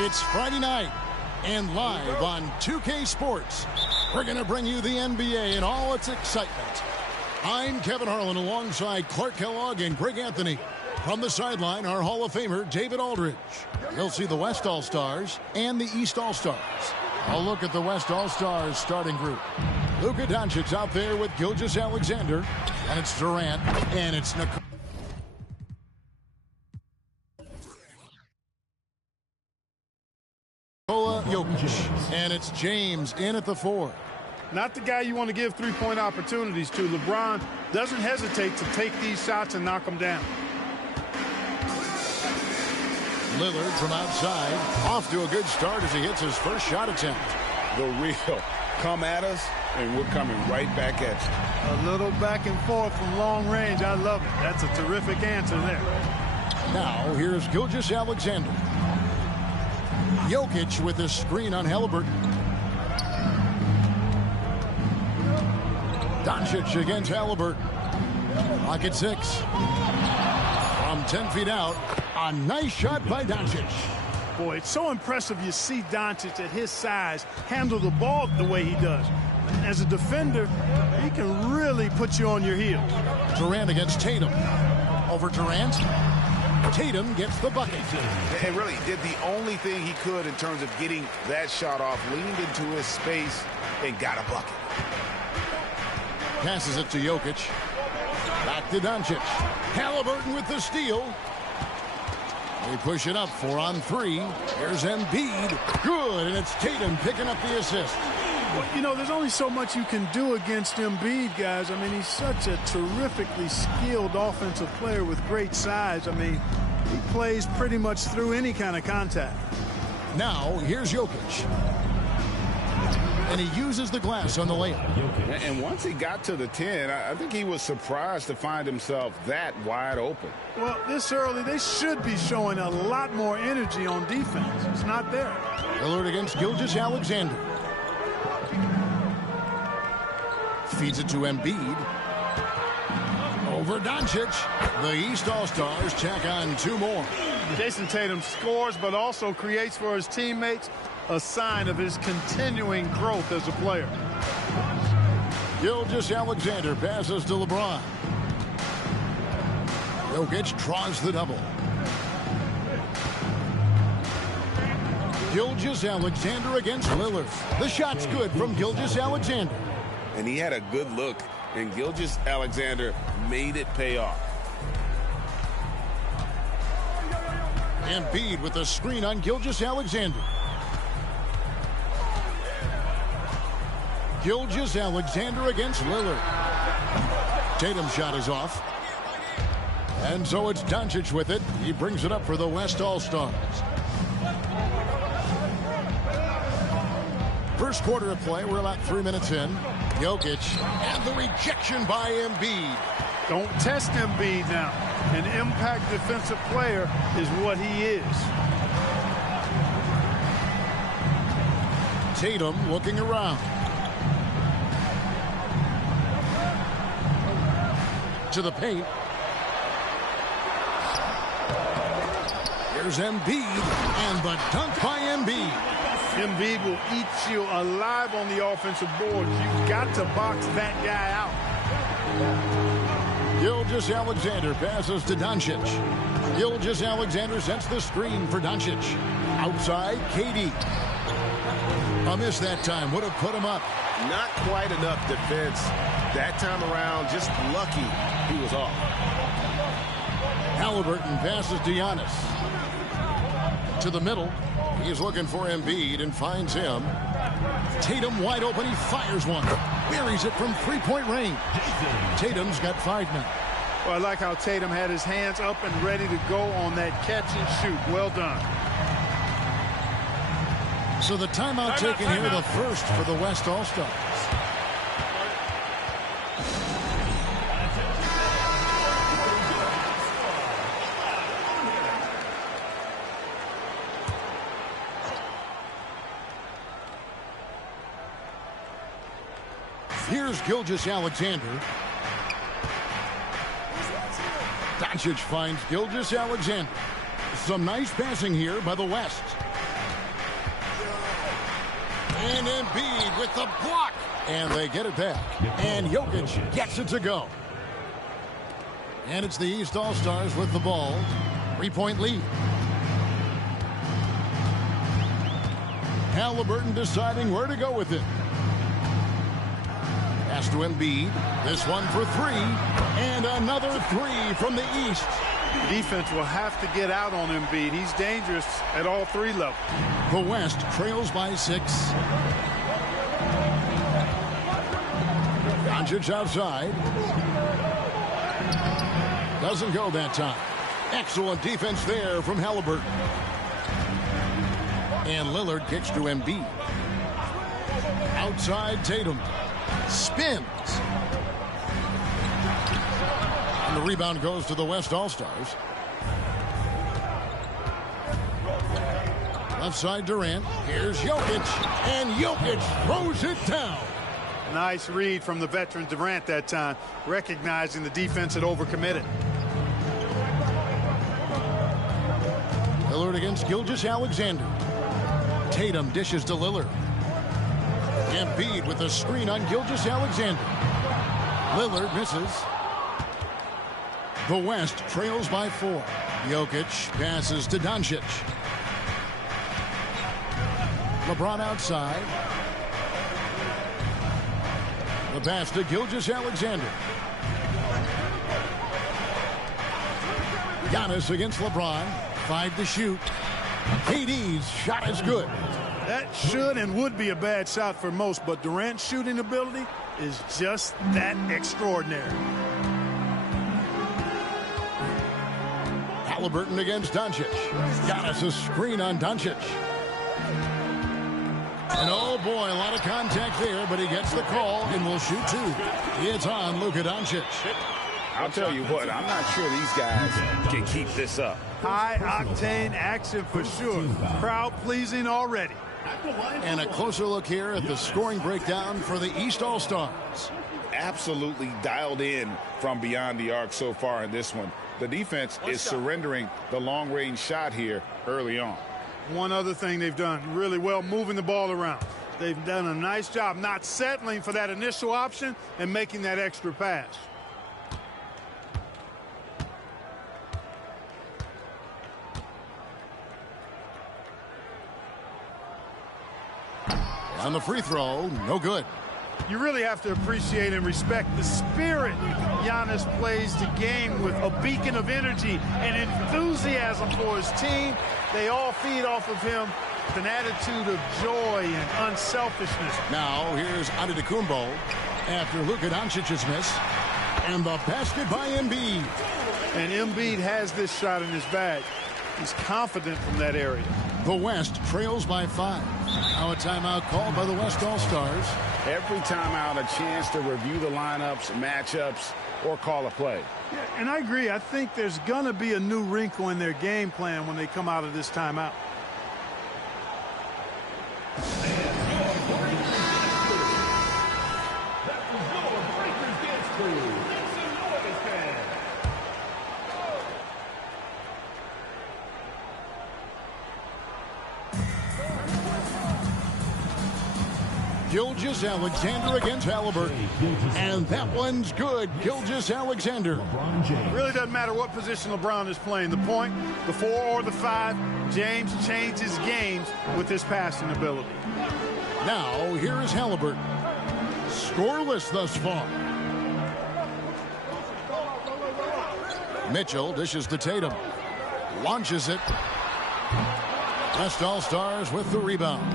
It's Friday night, and live on 2K Sports, we're going to bring you the NBA and all its excitement. I'm Kevin Harlan alongside Clark Kellogg and Greg Anthony. From the sideline, our Hall of Famer, David Aldridge. He'll see the West All-Stars and the East All-Stars. A look at the West All-Stars starting group. Luka Doncic's out there with Gilgeous-Alexander, and it's Durant, and it's Nikola Jokic, and it's James in at the 4. Not the guy you want to give three-point opportunities to. LeBron doesn't hesitate to take these shots and knock them down. Lillard from outside, off to a good start as he hits his first shot attempt. The real come at us, and we're coming right back at you. A little back and forth from long range. I love it. That's a terrific answer there. Now, here's Gilgeous-Alexander. Jokic with the screen on Halliburton. Doncic against Halliburton. Lock at 6. From 10 feet out, a nice shot by Doncic. Boy, it's so impressive you see Doncic at his size handle the ball the way he does. As a defender, he can really put you on your heels. Durant against Tatum. Over Durant. Tatum gets the bucket. And really did the only thing he could in terms of getting that shot off, leaned into his space, and got a bucket. Passes it to Jokic. Back to Doncic. Halliburton with the steal. They push it up 4 on 3. Here's Embiid. Good, and it's Tatum picking up the assist. Well, you know, there's only so much you can do against Embiid, guys. I mean, he's such a terrifically skilled offensive player with great size. I mean, he plays pretty much through any kind of contact. Now, here's Jokic. And he uses the glass on the layup. And once he got to the 10, I think he was surprised to find himself that wide open. Well, this early, they should be showing a lot more energy on defense. It's not there. Lillard against Gilgeous-Alexander. Feeds it to Embiid. Over Doncic. The East All-Stars tack on 2 more. Jason Tatum scores, but also creates for his teammates a sign of his continuing growth as a player. Gilgeous-Alexander passes to LeBron. Jokic draws the double. Gilgeous-Alexander against Lillard. The shot's good from Gilgeous-Alexander. And he had a good look, and Gilgeous-Alexander made it pay off. Embiid with a screen on Gilgeous-Alexander. Gilgeous-Alexander against Lillard. Tatum's shot is off. And so it's Doncic with it. He brings it up for the West All-Stars. First quarter of play. We're about 3 minutes in. Jokic and the rejection by Embiid. Don't test Embiid now. An impact defensive player is what he is. Tatum looking around. To the paint. Here's Embiid, and the dunk by Embiid. Embiid will eat you alive on the offensive board. You've got to box that guy out. Gilgeous-Alexander passes to Doncic. Gilgeous-Alexander sets the screen for Doncic. Outside, KD. A miss that time would have put him up. Not quite enough defense that time around. Just lucky he was off. Halliburton passes to Giannis. To the middle. He's looking for Embiid and finds him. Tatum wide open. He fires one. Buries it from 3-point range. Tatum's got 5 now. Well, I like how Tatum had his hands up and ready to go on that catch and shoot. Well done. So the timeout taken here, the first for the West All-Stars. Here's Gilgeous-Alexander. Doncic finds Gilgeous-Alexander. Some nice passing here by the West. And Embiid with the block. And they get it back. And Jokic gets it to go. And it's the East All-Stars with the ball. 3-point lead. Halliburton deciding where to go with it. Pass to Embiid. This one for three. And another three from the East. Defense will have to get out on Embiid. He's dangerous at all three levels. The West trails by 6. Doncic outside. Doesn't go that time. Excellent defense there from Halliburton. And Lillard kicks to Embiid. Outside Tatum. Spins. And the rebound goes to the West All-Stars. Left side Durant. Here's Jokic. And Jokic throws it down. Nice read from the veteran Durant that time, recognizing the defense had overcommitted. Lillard against Gilgeous-Alexander. Tatum dishes to Lillard. Embiid with a screen on Gilgeous-Alexander. Lillard misses. The West trails by 4. Jokic passes to Doncic. LeBron outside. The pass to Gilgeous-Alexander. Giannis against LeBron. 5 to shoot. KD's shot is good. That should and would be a bad shot for most, but Durant's shooting ability is just that extraordinary. Halliburton against Doncic. Giannis a screen on Doncic. And oh boy, a lot of contact there, but he gets the call and will shoot 2. It's on Luka Doncic. I'll tell you what, I'm not sure these guys can keep this up. High-octane action for sure. Crowd-pleasing already. And a closer look here at the scoring breakdown for the East All-Stars. Absolutely dialed in from beyond the arc so far in this one. The defense is surrendering the long-range shot here early on. One other thing they've done really well, moving the ball around. They've done a nice job not settling for that initial option and making that extra pass. On the free throw, no good. You really have to appreciate and respect the spirit Giannis plays the game with, a beacon of energy and enthusiasm for his team. They all feed off of him with an attitude of joy and unselfishness. Now here's Antetokounmpo after Luka Doncic's miss. And the basket by Embiid. And Embiid has this shot in his bag. He's confident from that area. The West trails by 5. Now a timeout called by the West All-Stars. Every timeout a chance to review the lineups, matchups, or call a play. Yeah, and I agree. I think there's going to be a new wrinkle in their game plan when they come out of this timeout. Gilgeous-Alexander against Halliburton. And that one's good. Gilgeous-Alexander. Really doesn't matter what position LeBron is playing. The point, the 4 or the 5, James changes games with his passing ability. Now, here is Halliburton. Scoreless thus far. Mitchell dishes to Tatum. Launches it. West All-Stars with the rebound.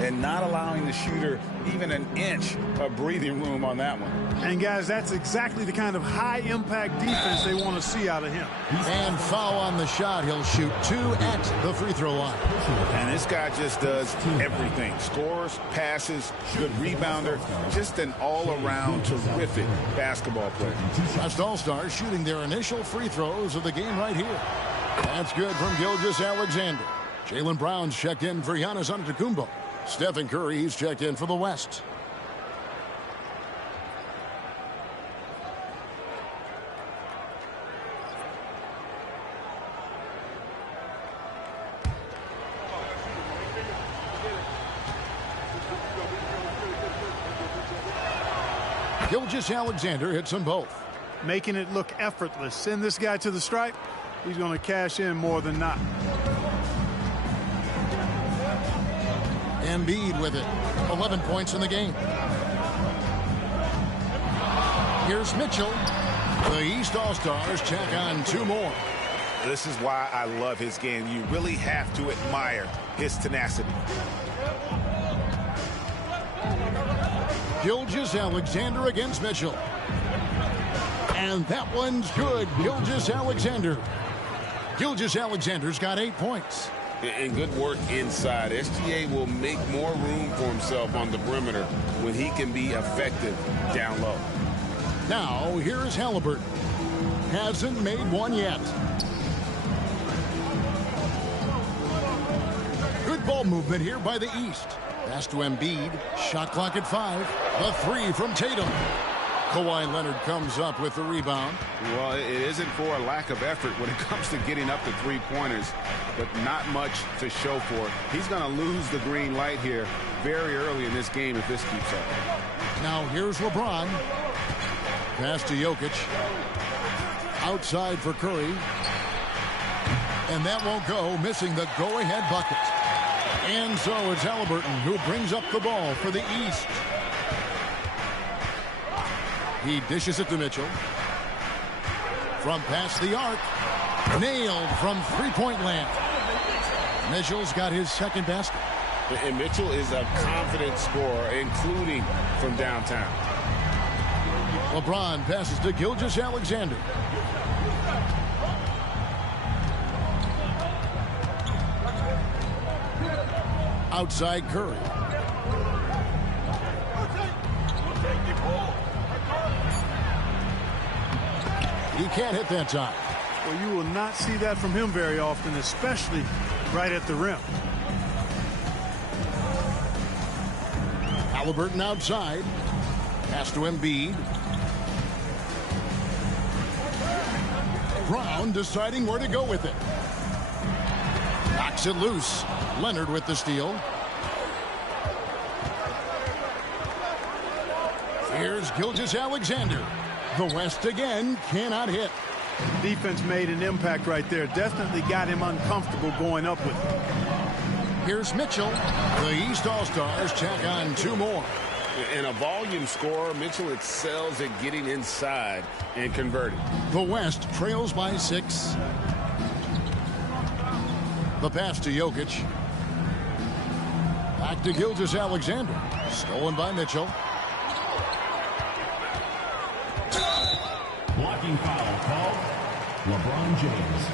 And not allowing the shooter even an inch of breathing room on that one. And, guys, that's exactly the kind of high-impact defense they want to see out of him. And foul on the shot. He'll shoot 2 at the free throw line. And this guy just does everything. Scores, passes, good rebounder. Just an all-around terrific basketball player. West All-Stars shooting their initial free throws of the game right here. That's good from Gilgeous-Alexander. Jaylen Brown's checked in for Giannis Antetokounmpo. Stephen Curry, he's checked in for the West. Gilgeous-Alexander hits them both. Making it look effortless. Send this guy to the stripe. He's going to cash in more than not. Embiid with it. 11 points in the game. Here's Mitchell. The East All-Stars check on 2 more. This is why I love his game. You really have to admire his tenacity. Gilgeous-Alexander against Mitchell. And that one's good. Gilgeous-Alexander. Gilgeous-Alexander's got 8 points. And good work inside. SGA will make more room for himself on the perimeter when he can be effective down low. Now, here's Halliburton. Hasn't made one yet. Good ball movement here by the East. Pass to Embiid. Shot clock at 5. The 3 from Tatum. Kawhi Leonard comes up with the rebound. Well, it isn't for a lack of effort when it comes to getting up to three-pointers, but not much to show for it. He's going to lose the green light here very early in this game if this keeps up. Now here's LeBron. Pass to Jokic. Outside for Curry. And that won't go, missing the go-ahead bucket. And so it's Halliburton who brings up the ball for the East. He dishes it to Mitchell. From past the arc. Nailed from three-point land. Mitchell's got his second basket. And Mitchell is a confident scorer, including from downtown. LeBron passes to Gilgeous-Alexander. Outside Curry. He can't hit that time. Well, you will not see that from him very often, especially right at the rim. Halliburton outside. Pass to Embiid. Brown deciding where to go with it. Knocks it loose. Leonard with the steal. Here's Gilgeous-Alexander. The West again cannot hit. Defense made an impact right there. Definitely got him uncomfortable going up with it. Here's Mitchell. The East All-Stars check on 2 more. And a volume scorer, Mitchell excels at getting inside and converting. The West trails by 6. The pass to Jokic. Back to Gilgeous-Alexander. Stolen by Mitchell. Blocking foul called LeBron James.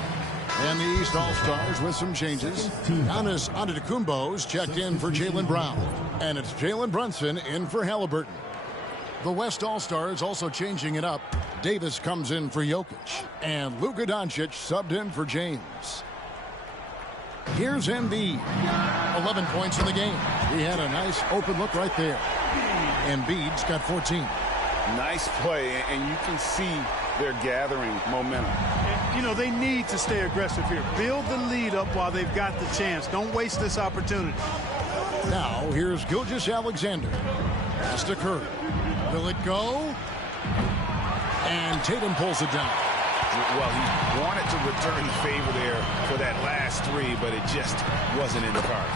And the East All-Stars with some changes. Giannis Antetokounmpo's checked in for Jaylen Brown. And it's Jalen Brunson in for Halliburton. The West All-Stars also changing it up. Davis comes in for Jokic. And Luka Doncic subbed in for James. Here's Embiid. 11 points in the game. He had a nice open look right there. Embiid's got 14. Nice play, and you can see they're gathering momentum. And, you know, they need to stay aggressive here. Build the lead up while they've got the chance. Don't waste this opportunity. Now, here's Gilgeous-Alexander. Pass to Curry. Will it go? And Tatum pulls it down. Well, he wanted to return the favor there for that last 3, but it just wasn't in the cards.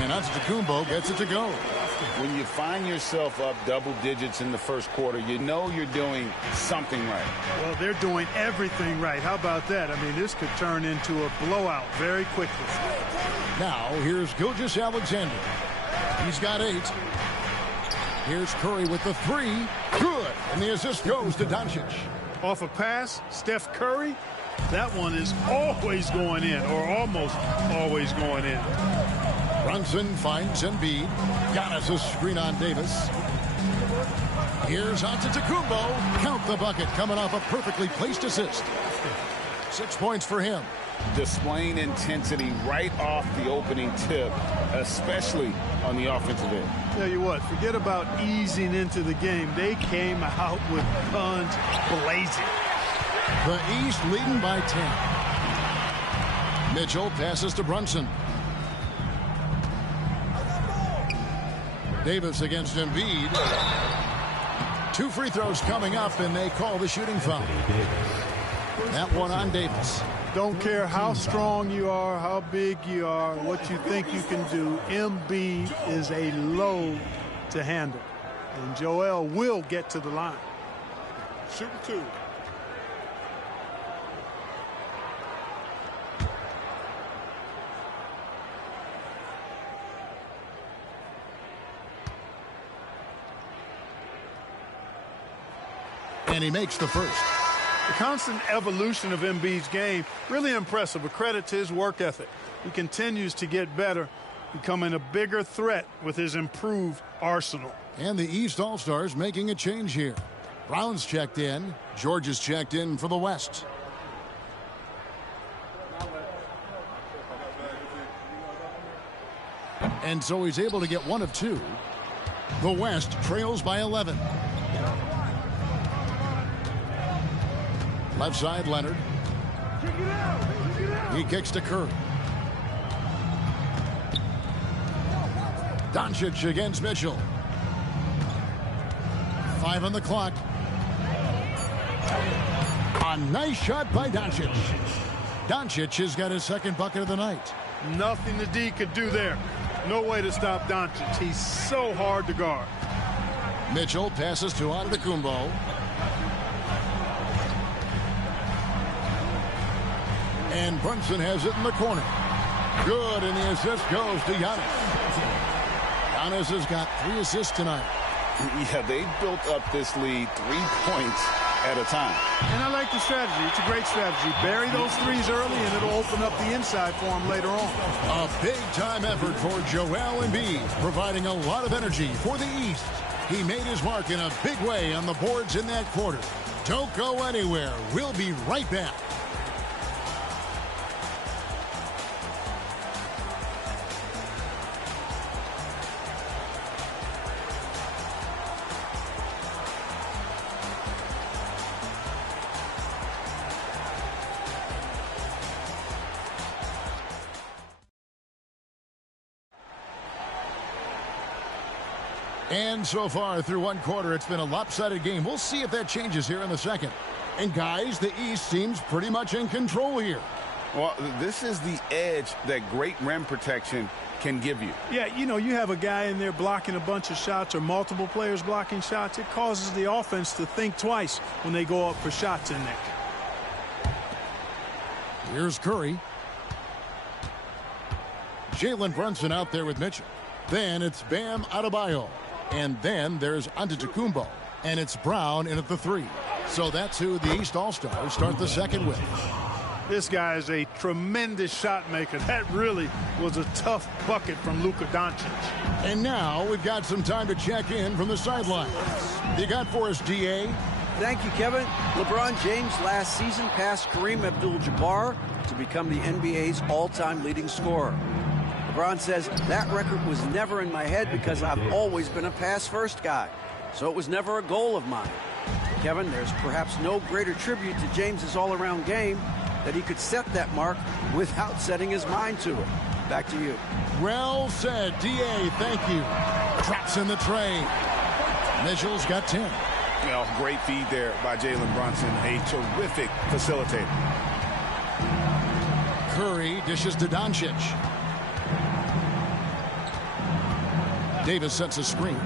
And Antetokounmpo gets it to go. When you find yourself up double digits in the first quarter, you know you're doing something right. Well, they're doing everything right. How about that? I mean, this could turn into a blowout very quickly. Now, here's Gilgeous-Alexander. He's got 8. Here's Curry with the 3. Good. And the assist goes to Doncic. Off a pass, Steph Curry, that one is always going in, or almost always going in. Brunson finds Embiid. Giannis a screen on Davis. Here's Antetokounmpo. Count the bucket coming off a perfectly placed assist. 6 points for him. Displaying intensity right off the opening tip, especially on the offensive end. Tell you what, forget about easing into the game. They came out with guns blazing. The East leading by 10. Mitchell passes to Brunson. Davis against Embiid. 2 free throws coming up, and they call the shooting foul. That one on Davis. Don't care how strong you are, how big you are, what you think you can do. Embiid is a load to handle. And Joel will get to the line. Shooting 2. And he makes the first. The constant evolution of Embiid's game, really impressive. A credit to his work ethic. He continues to get better, becoming a bigger threat with his improved arsenal. And the East All-Stars making a change here. Brown's checked in. George is checked in for the West. And so he's able to get 1 of 2. The West trails by 11. Left side, Leonard. He kicks to Curry. Doncic against Mitchell. 5 on the clock. A nice shot by Doncic. Doncic has got his 2nd bucket of the night. Nothing the D could do there. No way to stop Doncic. He's so hard to guard. Mitchell passes to Antetokounmpo. And Brunson has it in the corner. Good, and the assist goes to Giannis. Giannis has got 3 assists tonight. Yeah, they built up this lead 3 points at a time. And I like the strategy. It's a great strategy. Bury those threes early, and it'll open up the inside for him later on. A big-time effort for Joel Embiid, providing a lot of energy for the East. He made his mark in a big way on the boards in that quarter. Don't go anywhere. We'll be right back. And so far through 1 quarter, it's been a lopsided game. We'll see if that changes here in the 2nd. And guys, the East seems pretty much in control here. Well, this is the edge that great rim protection can give you. Yeah, you know, you have a guy in there blocking a bunch of shots or multiple players blocking shots. It causes the offense to think twice when they go up for shots in there. Here's Curry. Jalen Brunson out there with Mitchell. Then it's Bam Adebayo. And then there's Antetokounmpo. And it's Brown in at the 3. So that's who the East All-Stars start the 2nd with. This guy is a tremendous shot maker. That really was a tough bucket from Luka Doncic. And now we've got some time to check in from the sidelines. You got for us, D.A.? Thank you, Kevin. LeBron James last season passed Kareem Abdul-Jabbar to become the NBA's all-time leading scorer. LeBron says that record was never in my head because I've always been a pass-first guy, so it was never a goal of mine. Kevin, there's perhaps no greater tribute to James's all-around game that he could set that mark without setting his mind to it. Back to you. Well said, D.A. Thank you. Traps in the tray. Mitchell's got 10. Well, great feed there by Jalen Brunson, a terrific facilitator. Curry dishes to Doncic. Davis sets a screen.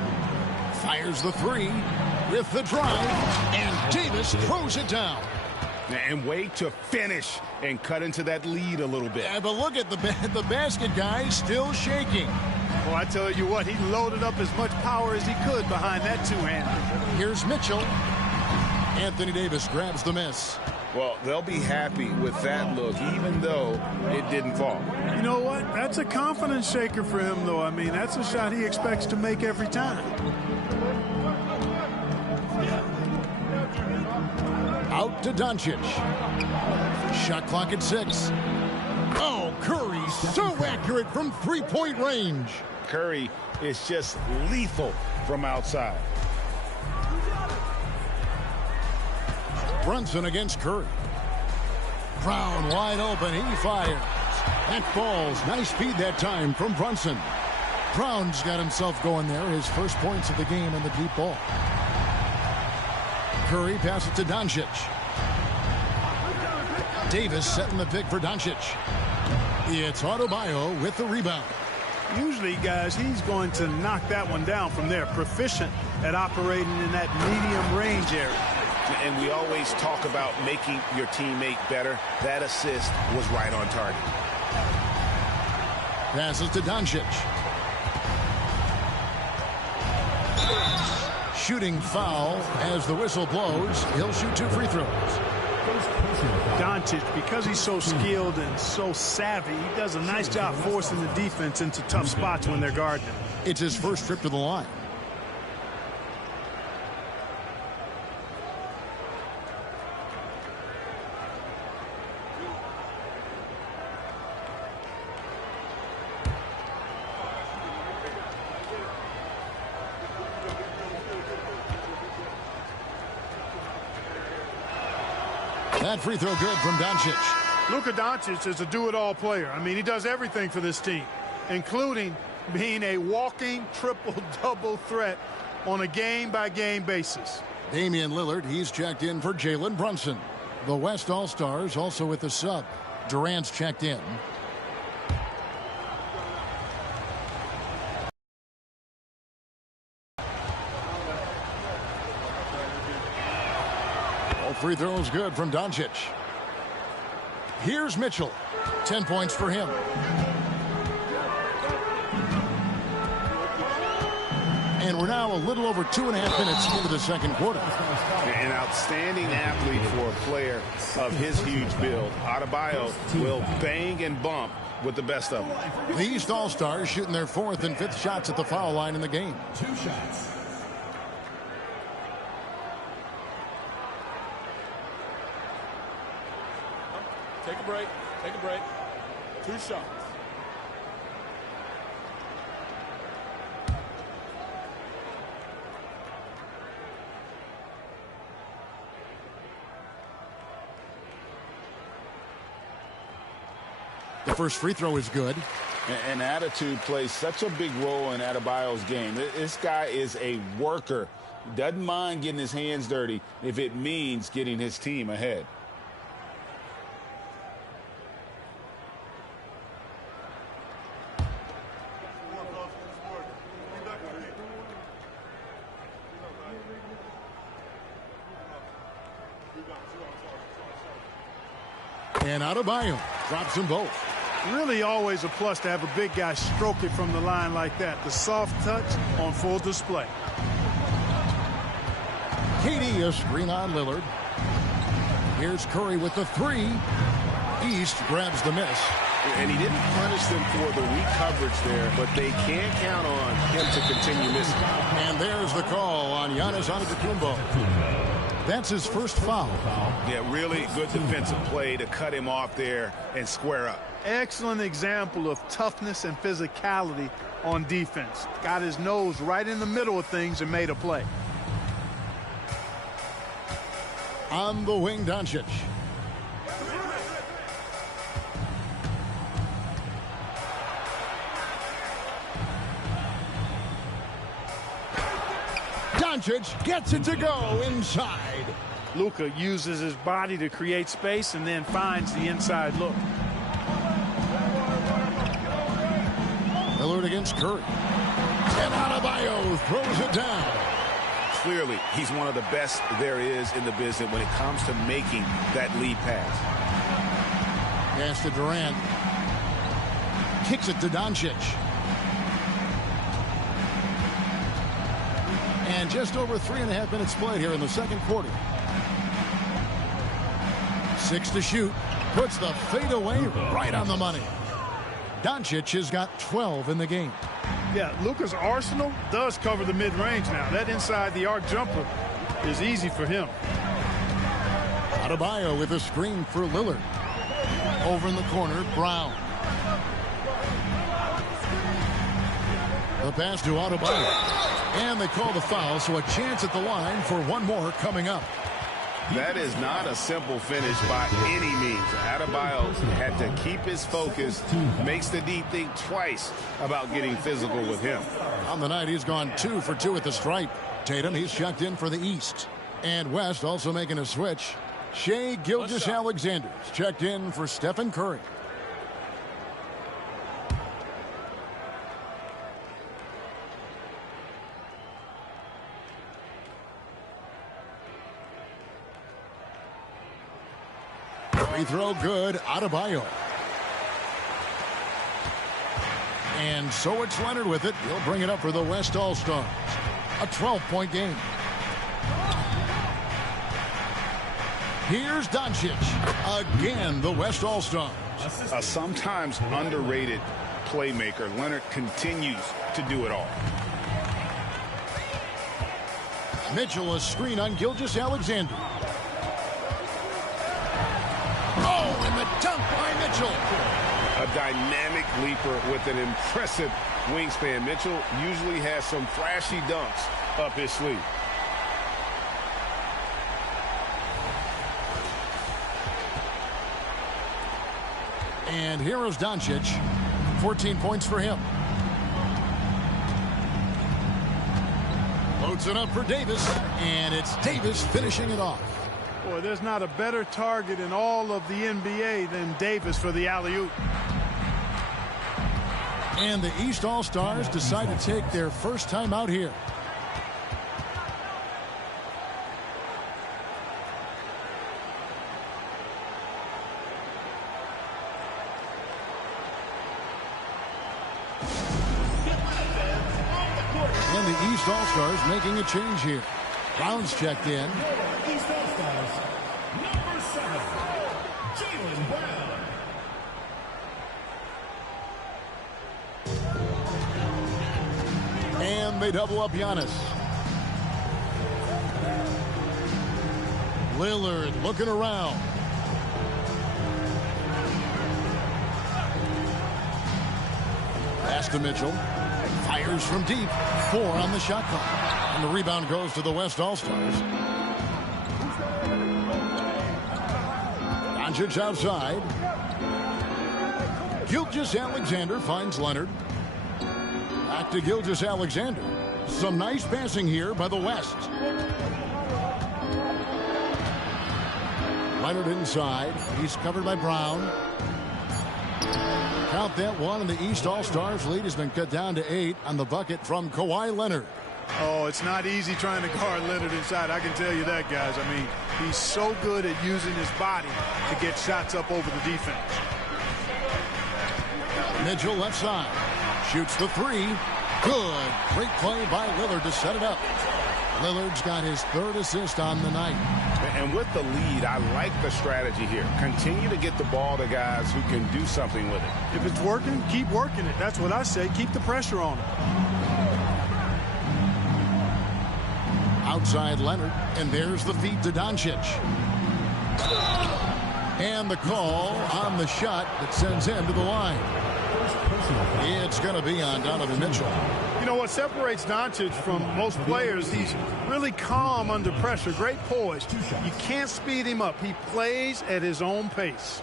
Fires the 3 with the drive. And Davis throws it down. And wait to finish and cut into that lead a little bit. Yeah, but look at the basket guy still shaking. Well, I tell you what, he loaded up as much power as he could behind that 2-hander. Here's Mitchell. Anthony Davis grabs the miss. Well, they'll be happy with that look, even though it didn't fall. You know what? That's a confidence shaker for him, though. I mean, that's a shot he expects to make every time. Out to Doncic. Shot clock at 6. Oh, Curry so accurate from 3-point range. Curry is just lethal from outside. Brunson against Curry. Brown wide open. He fires. That falls. Nice feed that time from Brunson. Brown's got himself going there. His first points of the game in the deep ball. Curry passes to Doncic. Davis setting the pick for Doncic. It's Adebayo with the rebound. Usually, guys, he's going to knock that one down from there. Proficient at operating in that medium range area. And we always talk about making your teammate better. That assist was right on target. Passes to Doncic. Shooting foul as the whistle blows. He'll shoot 2 free throws. Doncic, because he's so skilled and so savvy, he does a nice job forcing the defense into tough spots when they're guarding him. It's his first trip to the line. That free throw good from Doncic. Luka Doncic is a do-it-all player. I mean, he does everything for this team, including being a walking triple-double threat on a game-by-game basis. Damian Lillard, he's checked in for Jalen Brunson. The West All-Stars also with the sub. Durant's checked in. Free throws good from Doncic. Here's Mitchell. 10 points for him. And we're now a little over 2.5 minutes into the second quarter. An outstanding athlete for a player of his huge build. Adebayo will bang and bump with the best of them. The East All-Stars shooting their 4th and 5th shots at the foul line in the game. 2 shots. Take a break. Take a break. 2 shots. The first free throw is good. And attitude plays such a big role in Adebayo's game. This guy is a worker. Doesn't mind getting his hands dirty if it means getting his team ahead. And Adebayo drops them both. Really always a plus to have a big guy stroke it from the line like that. The soft touch on full display. KD a screen on Lillard. Here's Curry with the 3. East grabs the miss. And he didn't punish them for the weak coverage there, but they can't count on him to continue missing. And there's the call on Giannis Antetokounmpo. That's his first foul. Yeah, really good defensive play to cut him off there and square up. Excellent example of toughness and physicality on defense. Got his nose right in the middle of things and made a play. On the wing, Doncic. Doncic gets it to go inside. Luka uses his body to create space and then finds the inside look. Lillard against Curry. And Adebayo throws it down. Clearly, he's one of the best there is in the business when it comes to making that lead pass. Pass to Durant. Kicks it to Doncic. And just over 3.5 minutes played here in the second quarter. 6 to shoot. Puts the fadeaway right on the money. Doncic has got 12 in the game. Yeah, Luka's arsenal does cover the mid-range now. That inside the arc jumper is easy for him. Adebayo with a screen for Lillard. Over in the corner, Brown. The pass to Adebayo. And they call the foul, so a chance at the line for one more coming up. That is not a simple finish by any means. Adebayo had to keep his focus, makes the D think twice about getting physical with him. On the night, he's gone 2 for 2 at the stripe. Tatum, he's checked in for the East. And West also making a switch. Shea Gilgeous-Alexander's checked in for Stephen Curry. Free throw good, Adebayo. And so it's Leonard with it. He'll bring it up for the West All-Stars. A 12-point game. Here's Doncic. Again, the West All-Stars. A sometimes underrated playmaker. Leonard continues to do it all. Mitchell, a screen on Gilgeous-Alexander. Oh, and the dunk by Mitchell. A dynamic leaper with an impressive wingspan. Mitchell usually has some flashy dunks up his sleeve. And here is Doncic. 14 points for him. Loads it up for Davis. And it's Davis finishing it off. Boy, there's not a better target in all of the NBA than Davis for the alley-oop. And the East All-Stars decide to take their first time out here. And the East All-Stars making a change here. Brown's checked in. East All-Stars, number 7, Jaylen Brown. And they double up Giannis. Lillard looking around. Pass to Mitchell. Fires from deep. 4 on the shot clock. And the rebound goes to the West All-Stars. Doncic outside. Gilgeous-Alexander finds Leonard. Back to Gilgeous-Alexander. Some nice passing here by the West. Leonard inside. He's covered by Brown. Count that one, and the East All-Stars lead has been cut down to 8 on the bucket from Kawhi Leonard. Oh, it's not easy trying to guard Leonard inside. I can tell you that, guys. I mean, he's so good at using his body to get shots up over the defense. Mitchell left side. Shoots the 3. Good. Great play by Lillard to set it up. Lillard's got his 3rd assist on the night. And with the lead, I like the strategy here. Continue to get the ball to guys who can do something with it. If it's working, keep working it. That's what I say. Keep the pressure on him. Outside Leonard, and there's the feed to Doncic. And the call on the shot that sends him to the line. It's going to be on Donovan Mitchell. You know what separates Doncic from most players? He's really calm under pressure. Great poise. You can't speed him up. He plays at his own pace.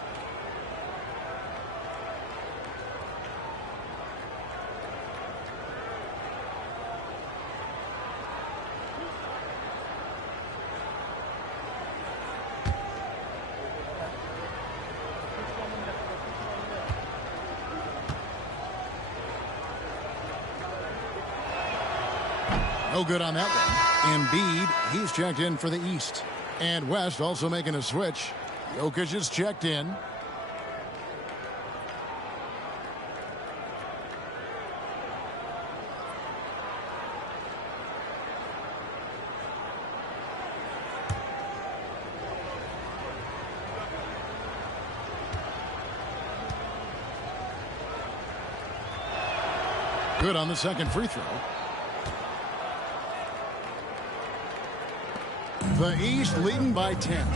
No good on that one. Embiid, he's checked in for the East. And West also making a switch. Jokic is checked in. Good on the second free throw. The East leading by 10.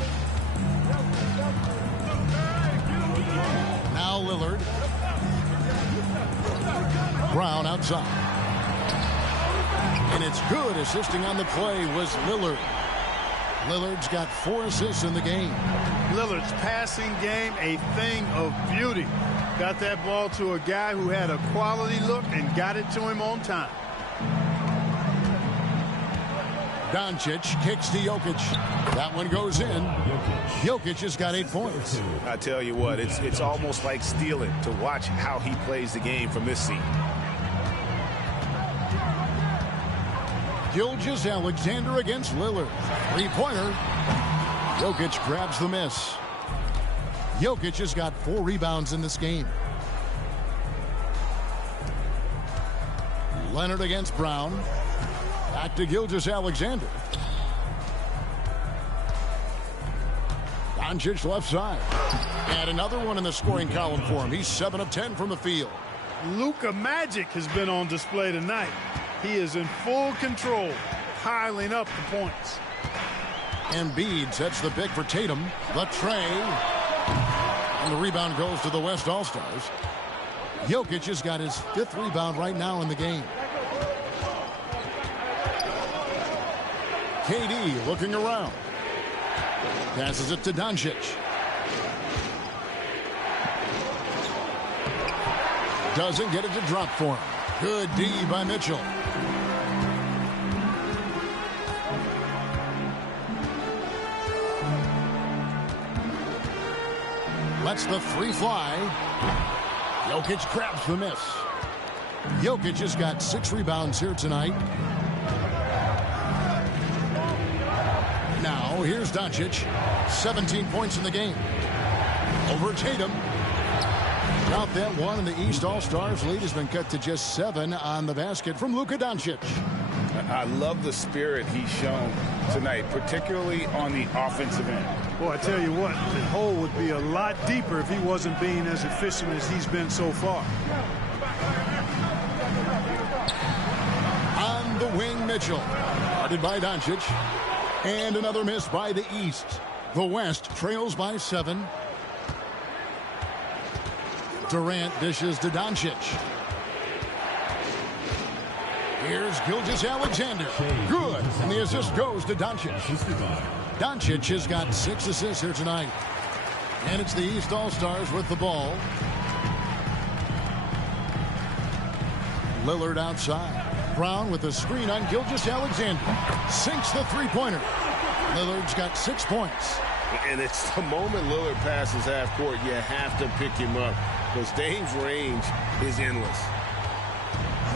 Now Lillard. Brown outside. And it's good. Assisting on the play was Lillard. Lillard's got 4 assists in the game. Lillard's passing game, a thing of beauty. Got that ball to a guy who had a quality look and got it to him on time. Doncic kicks to Jokic. That one goes in. Jokic has got 8 points. I tell you what, it's almost like stealing to watch how he plays the game from this seat. Gilgeous-Alexander against Lillard. Three-pointer. Jokic grabs the miss. Jokic has got 4 rebounds in this game. Leonard against Brown. Back to Gilgeous-Alexander. Doncic left side. And another one in the scoring column for him. He's 7 of 10 from the field. Luka Magic has been on display tonight. He is in full control, piling up the points. Embiid sets the pick for Tatum. The tray. And the rebound goes to the West All-Stars. Jokic has got his 5th rebound right now in the game. KD looking around. Passes it to Doncic. Doesn't get it to drop for him. Good D by Mitchell. Lets the three fly. Jokic grabs the miss. Jokic has got 6 rebounds here tonight. Now, here's Doncic. 17 points in the game. Over Tatum. About that one, and the East All-Stars lead has been cut to just 7 on the basket from Luka Doncic. I love the spirit he's shown tonight, particularly on the offensive end. Boy, I tell you what, the hole would be a lot deeper if he wasn't being as efficient as he's been so far. On the wing, Mitchell. Guarded by Doncic. And another miss by the East. The West trails by 7. Durant dishes to Doncic. Here's Gilgeous-Alexander. Good. And the assist goes to Doncic. Doncic has got 6 assists here tonight. And it's the East All-Stars with the ball. Lillard outside. Brown with a screen on Gilgeous-Alexander. Sinks the three-pointer. Lillard's got 6 points. And it's the moment Lillard passes half court, you have to pick him up, because Dame's range is endless.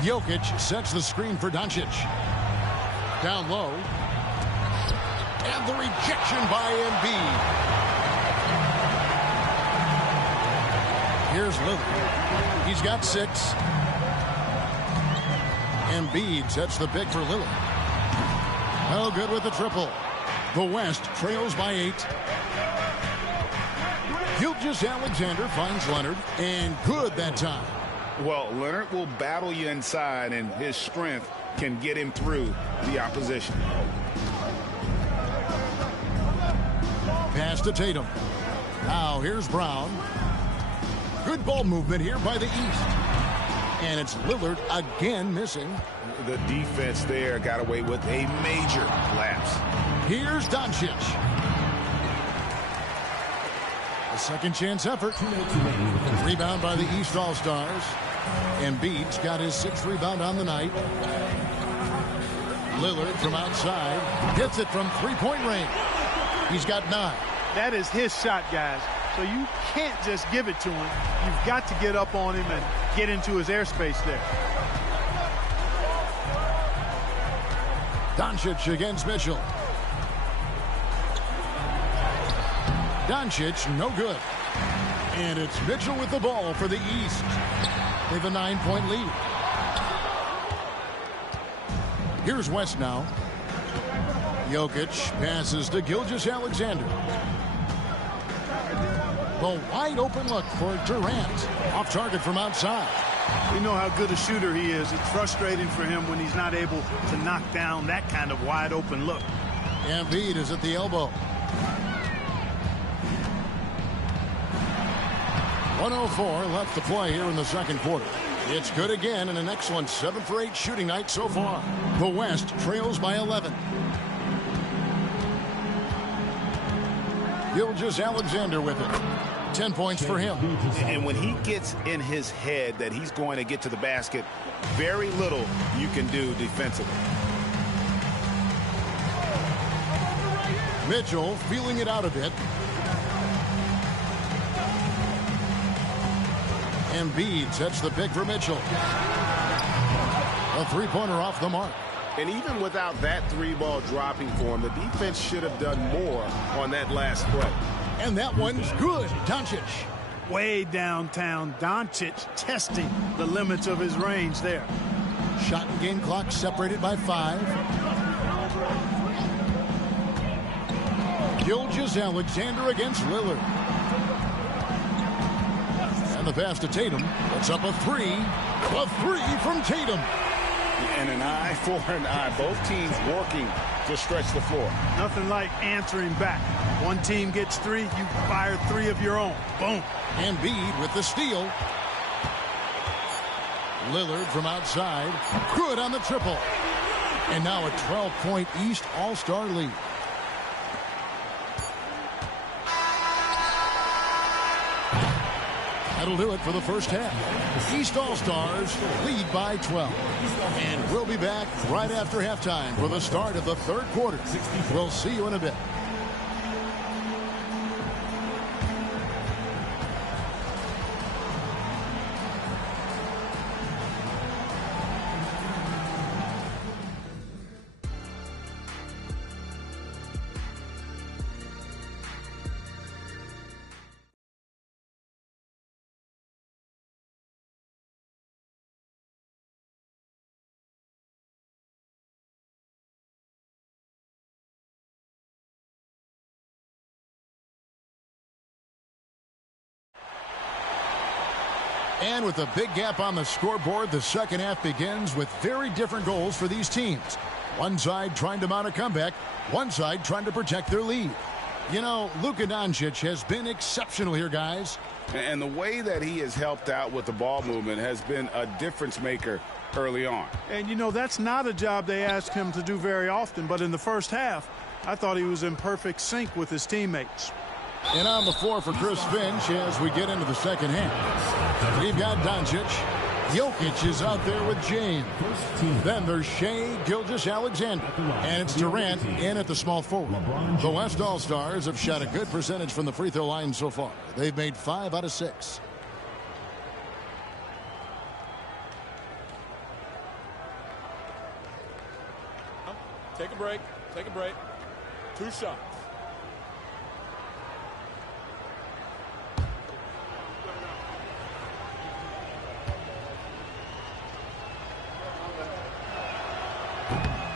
Jokic sets the screen for Doncic. Down low. And the rejection by Embiid. Here's Lillard. He's got 6. Embiid sets the pick for Lillard. No good with the triple. The West trails by 8. Gilgeous-Alexander finds Leonard, and good that time. Well, Leonard will battle you inside, and his strength can get him through the opposition. Pass to Tatum. Now here's Brown. Good ball movement here by the East. And it's Lillard again missing. The defense there got away with a major lapse. Here's Doncic. A second chance effort. Rebound by the East All-Stars. Embiid's got his 6th rebound on the night. Lillard from outside gets it from 3-point range. He's got 9. That is his shot, guys. So you can't just give it to him. You've got to get up on him and get into his airspace there. Doncic against Mitchell. Doncic, no good. And it's Mitchell with the ball for the East. They have a 9-point lead. Here's West now. Jokic passes to Gilgeous-Alexander. The wide open look for Durant. Off target from outside. We know how good a shooter he is. It's frustrating for him when he's not able to knock down that kind of wide open look. Embiid is at the elbow. 1:04 left to play here in the second quarter. It's good again, and an excellent 7 for 8 shooting night so far. The West trails by 11. Gilgeous-Alexander with it. 10 points for him. And when he gets in his head that he's going to get to the basket, very little you can do defensively. Mitchell feeling it out a bit. Embiid sets the pick for Mitchell. A three-pointer off the mark. And even without that three-ball dropping for him, the defense should have done more on that last play. And that one's good. Doncic. Way downtown, Doncic testing the limits of his range there. Shot and game clock separated by 5. Gilgeous-Alexander against Lillard. And the pass to Tatum. Puts up a 3. A 3 from Tatum. And an eye for an eye. Both teams working to stretch the floor. Nothing like answering back. One team gets 3, you fire 3 of your own. Boom. Embiid with the steal. Lillard from outside. Good on the triple. And now a 12-point East All-Star lead. That'll do it for the first half. East All-Stars lead by 12. And we'll be back right after halftime for the start of the third quarter. We'll see you in a bit. And with a big gap on the scoreboard, the second half begins with very different goals for these teams. One side trying to mount a comeback, one side trying to protect their lead. You know, Luka Doncic has been exceptional here, guys. And the way that he has helped out with the ball movement has been a difference maker early on. And, you know, that's not a job they ask him to do very often. But in the first half, I thought he was in perfect sync with his teammates. And on the floor for Chris Finch as we get into the second half. We've got Doncic. Jokic is out there with James. Then there's Shea Gilgeous-Alexander. And it's Durant in at the small forward. The West All-Stars have shot a good percentage from the free throw line so far. They've made 5 out of 6. Take a break. Take a break. 2 shots.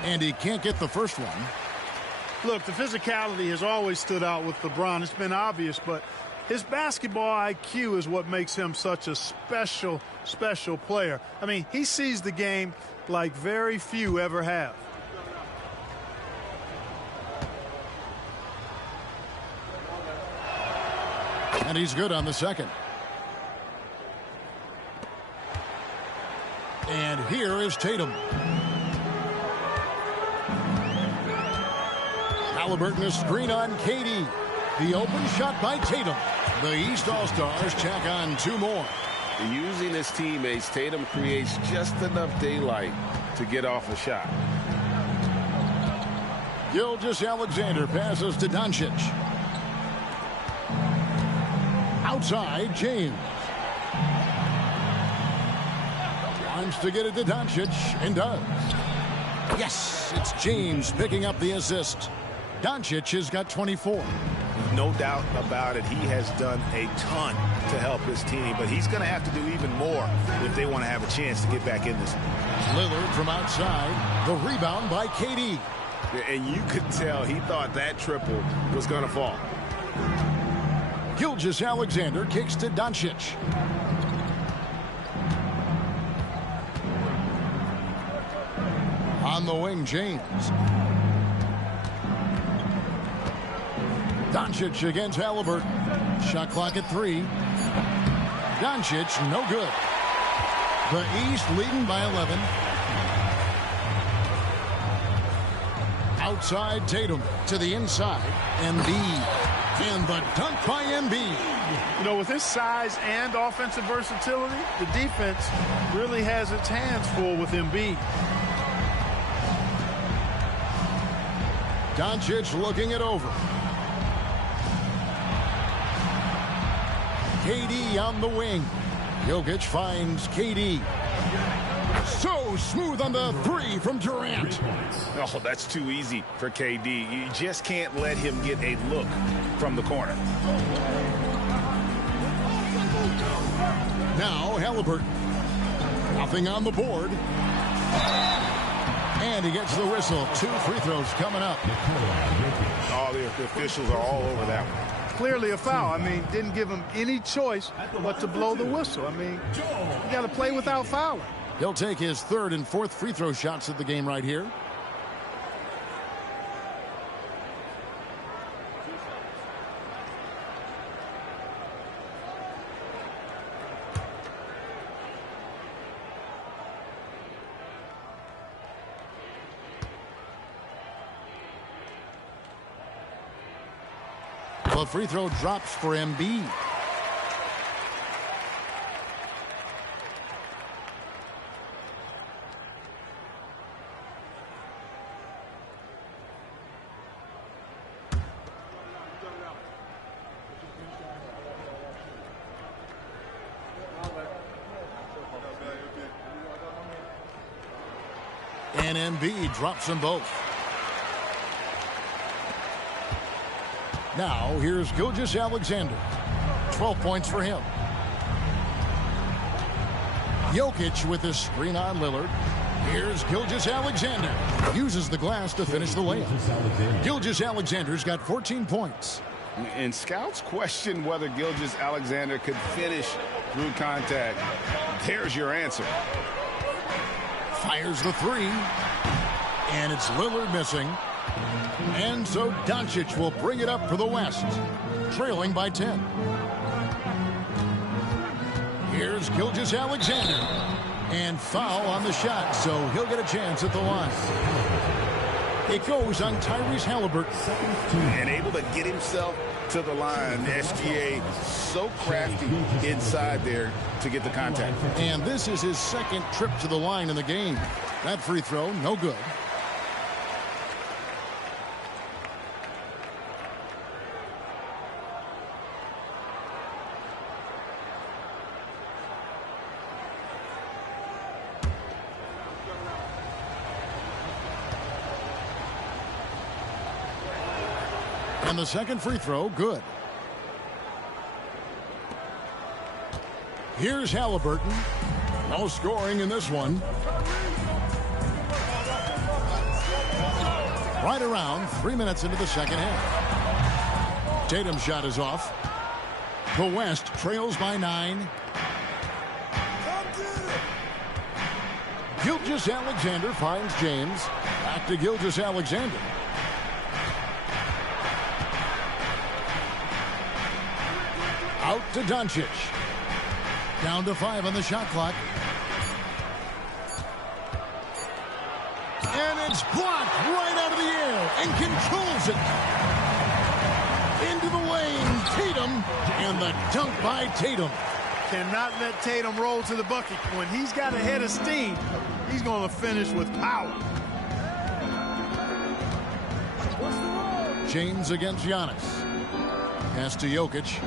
And he can't get the first one. Look, the physicality has always stood out with LeBron. It's been obvious, but his basketball IQ is what makes him such a special player. I mean, he sees the game like very few ever have. And he's good on the second. And here is Tatum. Halliburton a screen on KD. The open shot by Tatum. The East All-Stars tack on 2 more. Using his teammates, Tatum creates just enough daylight to get off a shot. Gilgeous-Alexander passes to Doncic. Outside, James. Wants to get it to Doncic, and does. Yes, it's James picking up the assist. Doncic has got 24. No doubt about it. He has done a ton to help his team, but he's going to have to do even more if they want to have a chance to get back in this. Lillard from outside. The rebound by KD. And you could tell he thought that triple was going to fall. Gilgeous-Alexander kicks to Doncic. On the wing, James. Doncic against Halliburton. Shot clock at 3. Doncic, no good. The East leading by 11. Outside Tatum to the inside. Embiid. And the dunk by Embiid. You know, with his size and offensive versatility, the defense really has its hands full with Embiid. Doncic looking it over. KD on the wing. Jokic finds KD. So smooth on the three from Durant. Oh, that's too easy for KD. You just can't let him get a look from the corner. Now Halliburton. Nothing on the board. And he gets the whistle. 2 free throws coming up. Oh, the officials are all over that one. Clearly a foul. I mean, didn't give him any choice but to blow the whistle. I mean, you got to play without fouling. He'll take his 3rd and 4th free throw shots of the game right here. The free throw drops for Embiid. And Embiid drops them both. Now, here's Gilgeous-Alexander. 12 points for him. Jokic with a screen on Lillard. Here's Gilgeous-Alexander. Uses the glass to finish the layup. Gilgeous-Alexander's got 14 points. And scouts question whether Gilgeous-Alexander could finish through contact. There's your answer. Fires the 3. And it's Lillard missing. And so Doncic will bring it up for the West, trailing by 10. Here's Gilgeous-Alexander. And foul on the shot, so he'll get a chance at the line. It goes on Tyrese Halliburton. And able to get himself to the line. SGA so crafty inside there to get the contact. And this is his 2nd trip to the line in the game. That free throw, no good. And the 2nd free throw, good. Here's Halliburton. No scoring in this one. Right around 3 minutes into the 2nd half. Tatum's shot is off. The West trails by 9. Gilgeous-Alexander finds James. Back to Gilgeous-Alexander. Out to Doncic. Down to 5 on the shot clock. And it's blocked right out of the air and controls it. Into the lane, Tatum, and the dunk by Tatum. Cannot let Tatum roll to the bucket. When he's got a head of steam, he's going to finish with power. James against Giannis. Pass to Jokic.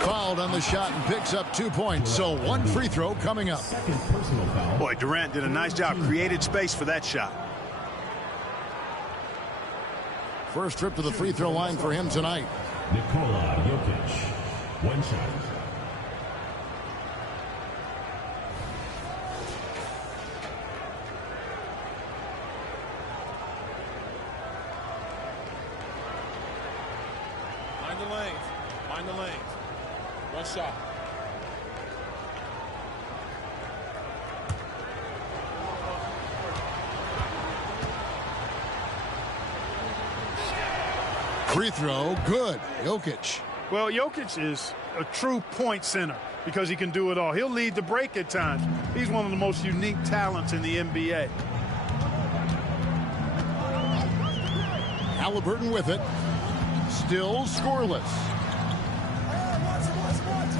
Fouled on the shot and picks up 2 points. So 1 free throw coming up. Boy, Durant did a nice job. Created space for that shot. First trip to the free throw line for him tonight. Nikola Jokic. 1 shot. Mind the lanes. Mind the lanes. 1 shot. Free throw, good. Jokic. Well, Jokic is a true point center because he can do it all. He'll lead the break at times. He's one of the most unique talents in the NBA. Halliburton with it. Still scoreless.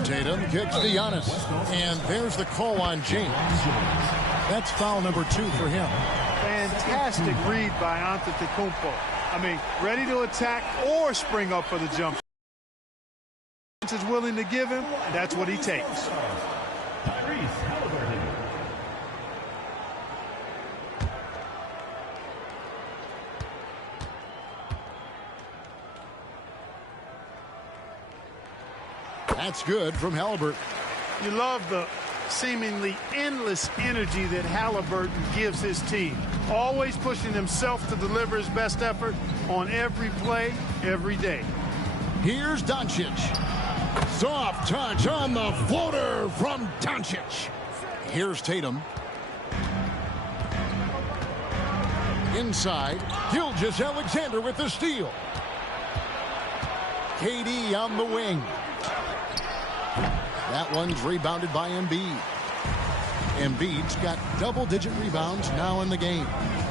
Tatum kicks to Giannis. And there's the call on James. That's foul number 2 for him. Fantastic read by Antetokounmpo. I mean, ready to attack or spring up for the jump. Is willing to give him, that's what he takes. That's good from Halliburton. You love the seemingly endless energy that Halliburton gives his team. Always pushing himself to deliver his best effort on every play, every day. Here's Doncic. Soft touch on the floater from Doncic. Here's Tatum. Inside, Gilgeous-Alexander with the steal. KD on the wing. That one's rebounded by Embiid. Embiid's got double-digit rebounds now in the game.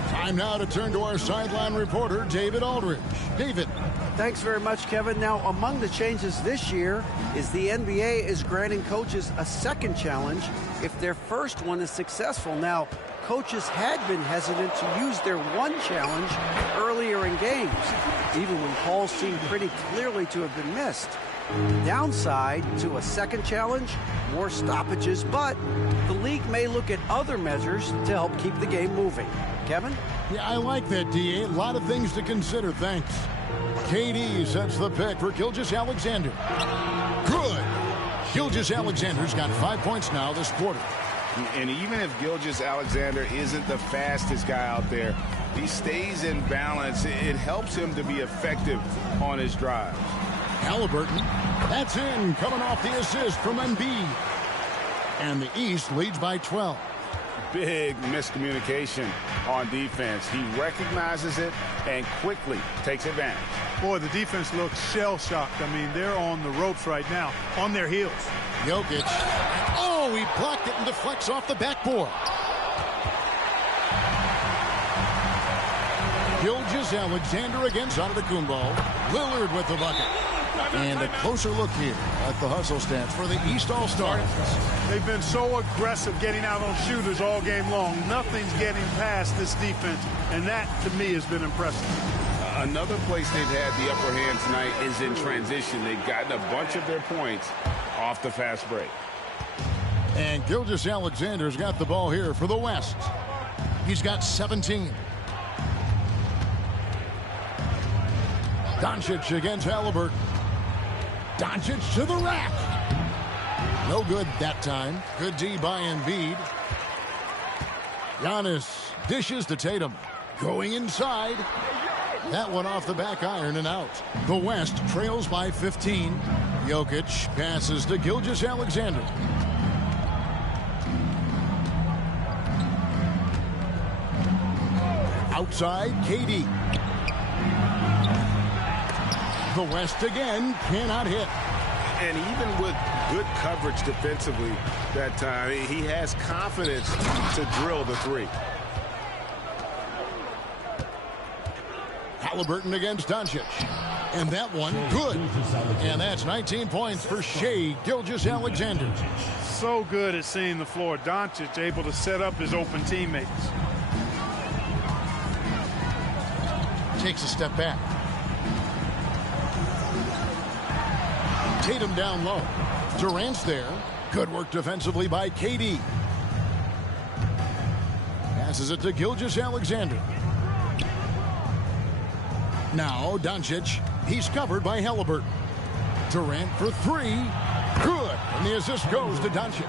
Time now to turn to our sideline reporter, David Aldridge. David. Thanks very much, Kevin. Now, among the changes this year is the NBA is granting coaches a second challenge if their first one is successful. Now, coaches had been hesitant to use their one challenge earlier in games, even when calls seemed pretty clearly to have been missed. Downside to a second challenge, more stoppages, but the league may look at other measures to help keep the game moving. Kevin? Yeah, I like that, D.A. A lot of things to consider. Thanks. KD sets the pick for Gilgeous-Alexander. Good. Gilgeous-Alexander's got 5 points now this quarter. And even if Gilgeous-Alexander isn't the fastest guy out there, he stays in balance. It helps him to be effective on his drives. Halliburton, that's in, coming off the assist from Embiid. And the East leads by 12. Big miscommunication on defense. He recognizes it and quickly takes advantage. Boy, the defense looks shell-shocked. I mean, they're on the ropes right now, on their heels. Jokic. Oh, he blocked it and deflects off the backboard. Gilgeous-Alexander against Antetokounmpo. Lillard with the bucket. And a closer look here at the hustle stats for the East All-Stars. They've been so aggressive getting out on shooters all game long. Nothing's getting past this defense, and that, to me, has been impressive. Another place they've had the upper hand tonight is in transition. They've gotten a bunch of their points off the fast break. And Gilgeous-Alexander's got the ball here for the West. He's got 17. Doncic against Halliburton. Doncic to the rack. No good that time. Good D by Embiid. Giannis dishes to Tatum. Going inside. That one off the back iron and out. The West trails by 15. Jokic passes to Gilgeous-Alexander. Outside, KD. The West again cannot hit. And even with good coverage defensively that time, he has confidence to drill the three. Halliburton against Doncic. And that one, good. And that's 19 points for Shai Gilgeous-Alexander. So good at seeing the floor. Doncic able to set up his open teammates. Takes a step back. Tatum down low. Durant's there. Good work defensively by KD. Passes it to Gilgeous-Alexander. Now Doncic. He's covered by Halliburton. Durant for three. Good. And the assist goes to Doncic.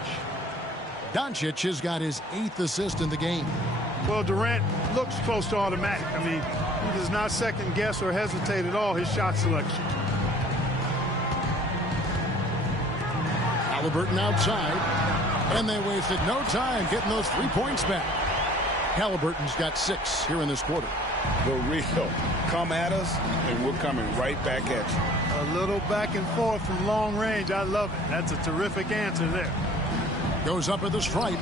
Doncic has got his 8th assist in the game. Well, Durant looks close to automatic. I mean, he does not second guess or hesitate at all his shot selection. Halliburton outside, and they wasted no time getting those 3 points back. Halliburton's got 6 here in this quarter. The real come at us, and we're coming right back at you. A little back and forth from long range. I love it. That's a terrific answer there. Goes up at the stripe.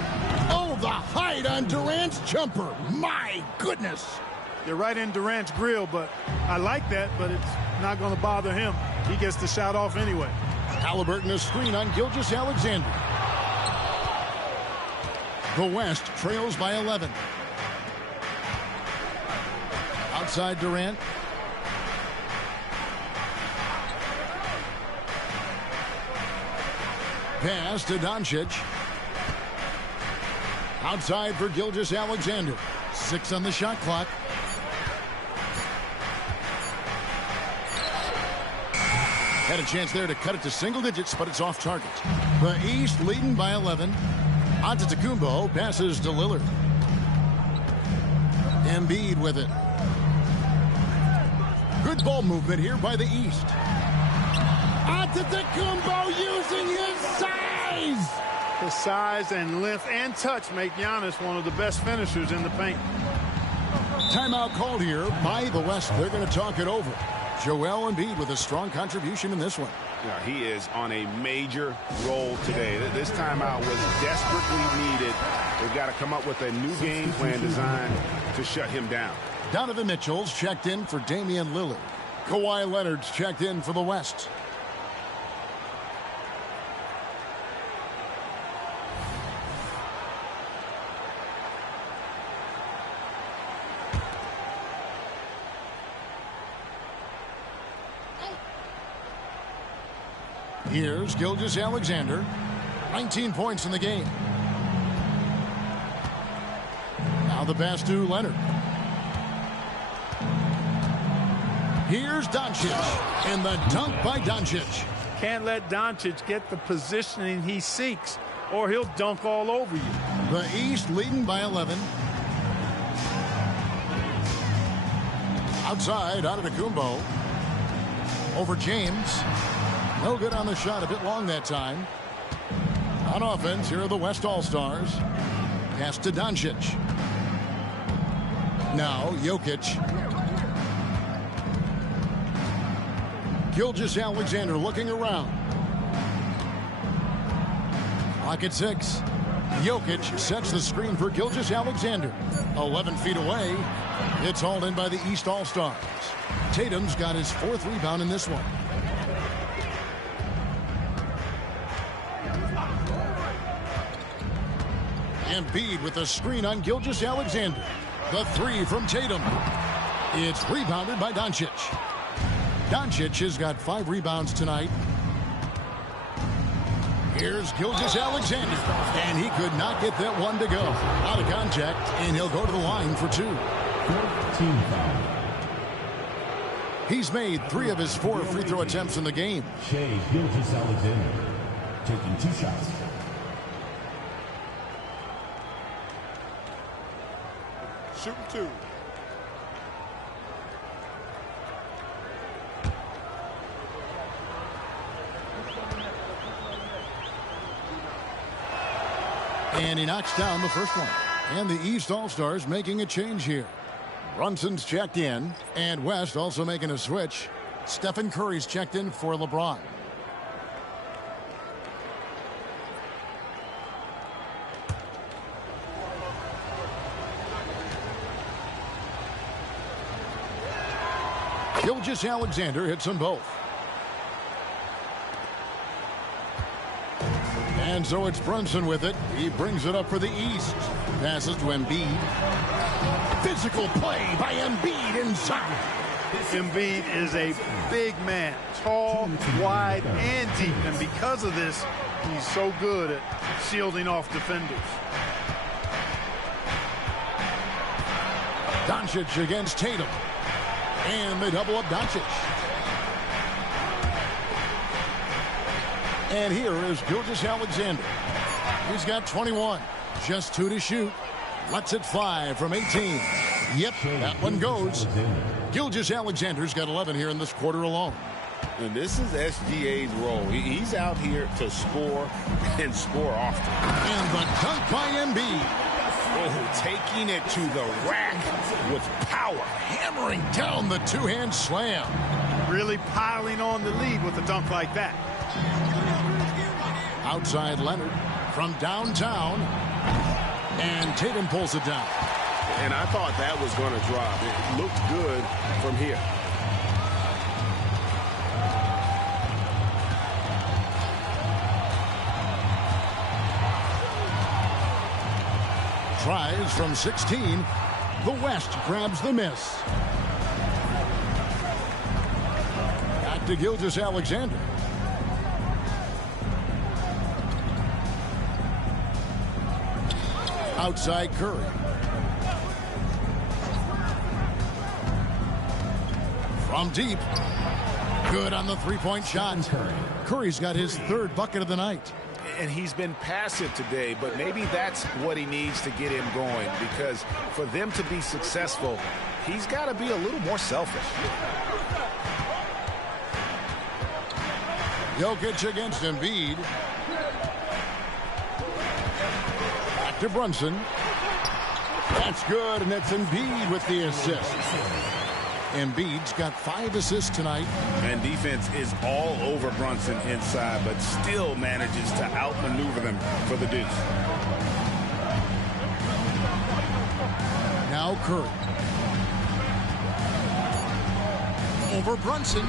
Oh, the height on Durant's jumper. My goodness. They're right in Durant's grill, but I like that, but it's not going to bother him. He gets the shot off anyway. Halliburton a screen on Gilgeous-Alexander. The West trails by 11. Outside Durant. Pass to Doncic. Outside for Gilgeous-Alexander. 6 on the shot clock. Had a chance there to cut it to single digits, but it's off target. The East leading by 11. Antetokounmpo passes to Lillard. Embiid with it. Good ball movement here by the East. Antetokounmpo using his size. The size and length and touch make Giannis one of the best finishers in the paint. Timeout called here by the West. They're going to talk it over. Joel Embiid with a strong contribution in this one. Yeah, he is on a major role today. This timeout was desperately needed. They've got to come up with a new game plan designed to shut him down. Donovan Mitchell's checked in for Damian Lillard. Kawhi Leonard's checked in for the West. Here's Gilgeous-Alexander. 19 points in the game. Now the pass to Leonard. Here's Doncic. And the dunk by Doncic. Can't let Doncic get the positioning he seeks, or he'll dunk all over you. The East leading by 11. Outside, Antetokounmpo. Over James. No good on the shot, a bit long that time. On offense, here are the West All-Stars. Pass to Doncic. Now, Jokic. Gilgeous-Alexander looking around. Clock at 6. Jokic sets the screen for Gilgeous-Alexander. 11 feet away. It's hauled in by the East All-Stars. Tatum's got his 4th rebound in this one. Embiid with a screen on Gilgeous-Alexander. The 3 from Tatum. It's rebounded by Doncic. Doncic has got 5 rebounds tonight. Here's Gilgeous-Alexander. And he could not get that one to go. Out of contact, and he'll go to the line for 2. 14 foul. He's made 3 of his 4 free throw attempts in the game. Shai Gilgeous-Alexander taking 2 shots. Shooting 2. And he knocks down the first one. And the East All-Stars making a change here. Brunson's checked in. And West also making a switch. Stephen Curry's checked in for LeBron. Gilgeous-Alexander hits them both. And so it's Brunson with it. He brings it up for the East. Passes to Embiid. Physical play by Embiid inside. Embiid is a big man, tall, wide, and deep. And because of this, he's so good at shielding off defenders. Doncic against Tatum. And they double up Doncic. And here is Gilgeous-Alexander. He's got 21. Just 2 to shoot. Lets it fly from 18. Yep, that one goes. Gilgeous-Alexander's got 11 here in this quarter alone. And this is SGA's role. He's out here to score and score often. And the dunk by Embiid. Oh, taking it to the rack with power. Hammering down the 2-hand slam. Really piling on the lead with a dunk like that. Outside Leonard from downtown. And Tatum pulls it down. And I thought that was going to drop. It looked good from here. tries from 16. The West grabs the miss. Back to Gilgeous-Alexander. Outside Curry. From deep. Good on the three-point shot. Curry's got his third bucket of the night. And he's been passive today, but maybe that's what he needs to get him going, because for them to be successful, he's got to be a little more selfish. Jokic against Embiid. Back to Brunson. That's good, and it's Embiid with the assist. Embiid's got 5 assists tonight. And defense is all over Brunson inside, but still manages to outmaneuver them for the deuce. Now Curry. Over Brunson.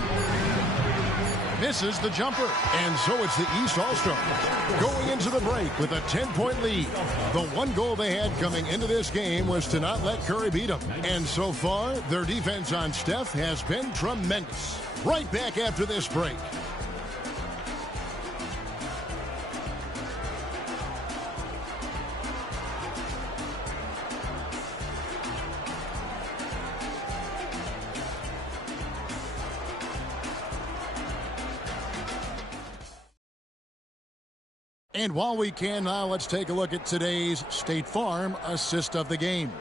Misses the jumper. And so it's the East All-Stars going into the break with a 10-point lead. The one goal they had coming into this game was to not let Curry beat them. And so far, their defense on Steph has been tremendous. Right back after this break. And while we can now, let's take a look at today's State Farm assist of the game.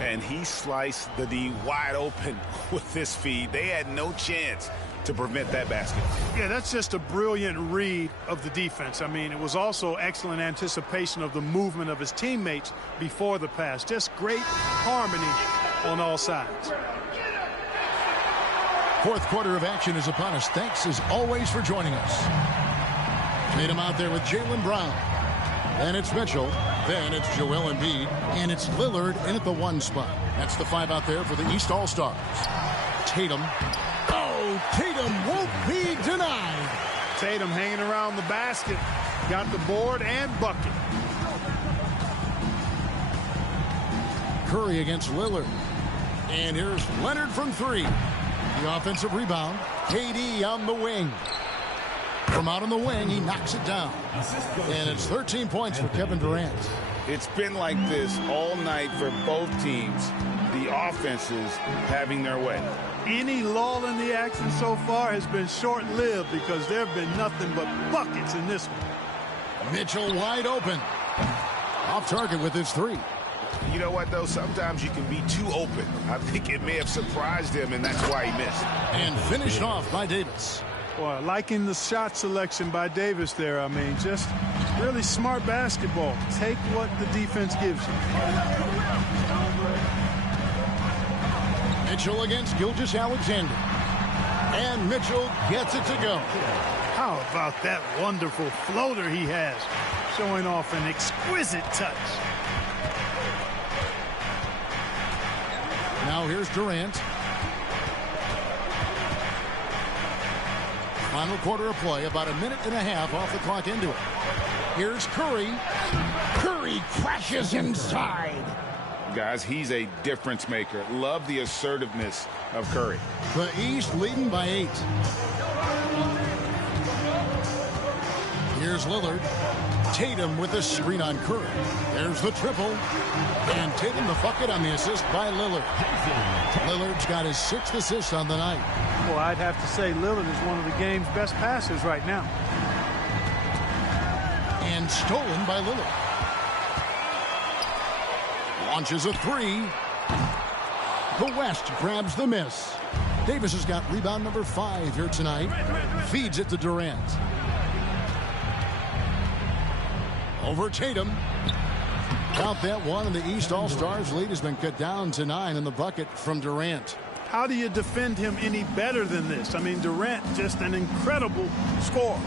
And he sliced the D wide open with this feed. They had no chance to prevent that basket. Yeah, that's just a brilliant read of the defense. I mean, it was also excellent anticipation of the movement of his teammates before the pass. Just great harmony on all sides. Fourth quarter of action is upon us. Thanks as always for joining us. Tatum out there with Jaylen Brown. Then it's Mitchell. Then it's Joel Embiid. And it's Lillard in at the 1 spot. That's the 5 out there for the East All-Stars. Tatum. Oh, Tatum won't be denied. Tatum hanging around the basket. Got the board and bucket. Curry against Lillard. And here's Leonard from 3. The offensive rebound. KD on the wing. From out on the wing, he knocks it down. And it's 13 points for Kevin Durant. It's been like this all night for both teams. The offenses having their way. Any lull in the action so far has been short-lived because there have been nothing but buckets in this one. Mitchell wide open. Off target with his 3. You know what, though? Sometimes you can be too open. I think it may have surprised him, and that's why he missed. And finished off by Davis. Boy, liking the shot selection by Davis there. I mean, just really smart basketball. Take what the defense gives you. Mitchell against Gilgeous-Alexander. And Mitchell gets it to go. How about that wonderful floater he has, showing off an exquisite touch. Now here's Durant. Final quarter of play, about a minute and a half off the clock into it. Here's Curry. Curry crashes inside. Guys, he's a difference maker. Love the assertiveness of Curry. The East leading by 8. Here's Lillard. Tatum with a screen on Curry. There's the triple. And Tatum the bucket on the assist by Lillard. Lillard's got his 6th assist on the night. Well, I'd have to say Lillard is one of the game's best passers right now. And stolen by Lillard. Launches a 3. The West grabs the miss. Davis has got rebound number 5 here tonight. Feeds it to Durant. Over Tatum. Count that one, and the East All-Stars lead has been cut down to 9 in the bucket from Durant. How do you defend him any better than this? I mean, Durant, just an incredible scorer.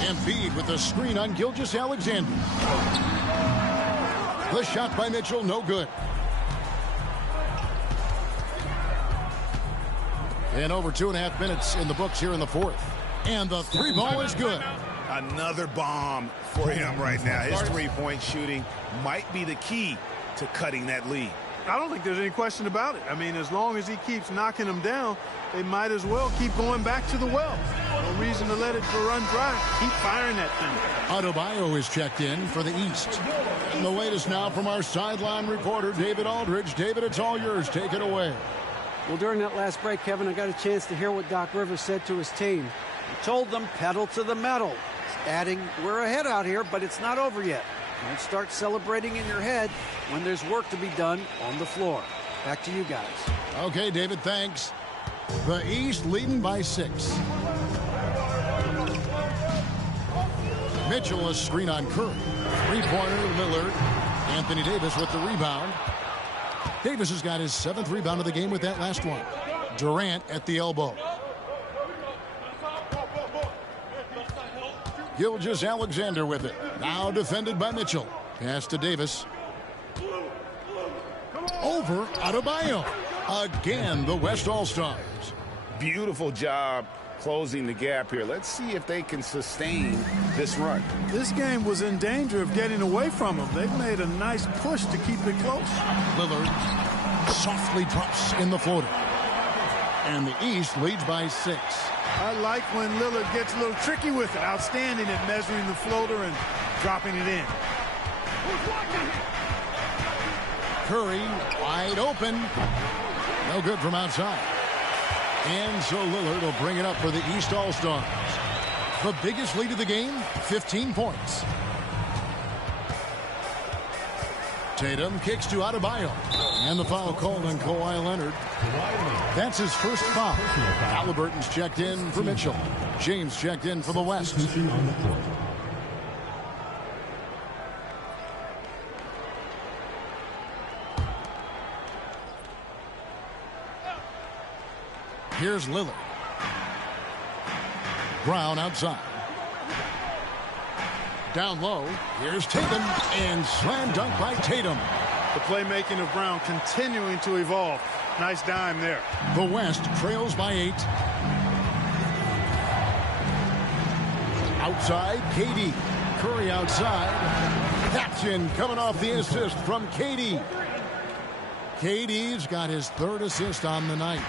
Embiid with the screen on Gilgeous-Alexander. The shot by Mitchell, no good. And over 2.5 minutes in the books here in the 4th. And the 3 ball is good. Another bomb for him right now. His three-point shooting might be the key to cutting that lead. I don't think there's any question about it. I mean, as long as he keeps knocking them down, they might as well keep going back to the well. No reason to let it run dry. Keep firing that thing. Adebayo is checked in for the East. And the latest now from our sideline reporter, David Aldridge. David, it's all yours. Take it away. Well, during that last break, Kevin, I got a chance to hear what Doc Rivers said to his team. He told them pedal to the metal, adding, we're ahead out here, but it's not over yet. Don't start celebrating in your head when there's work to be done on the floor. Back to you guys. Okay, David, thanks. The East leading by 6. Mitchell, a screen on Curry. Three-pointer, Lillard. Anthony Davis with the rebound. Davis has got his 7th rebound of the game with that last one. Durant at the elbow. Gilgeous-Alexander with it. Now defended by Mitchell. Pass to Davis. Over Adebayo. Again, the West All-Stars. Beautiful job closing the gap here. Let's see if they can sustain this run. This game was in danger of getting away from them. They've made a nice push to keep it close. Lillard softly drops in the floater. And the East leads by 6. I like when Lillard gets a little tricky with it. Outstanding at measuring the floater and dropping it in. Curry wide open. No good from outside. And so Lillard will bring it up for the East All-Stars. The biggest lead of the game, 15 points. Tatum kicks to Adebayo. And the foul called on Kawhi Leonard. That's his first foul. Halliburton's checked in for Mitchell. James checked in for the West. Here's Lillard. Brown outside. Down low. Here's Tatum. And slam dunk by Tatum. The playmaking of Brown continuing to evolve. Nice dime there. The West trails by 8. Outside, KD. Curry outside. That's in, coming off the assist from KD. KD's got his 3rd assist on the night.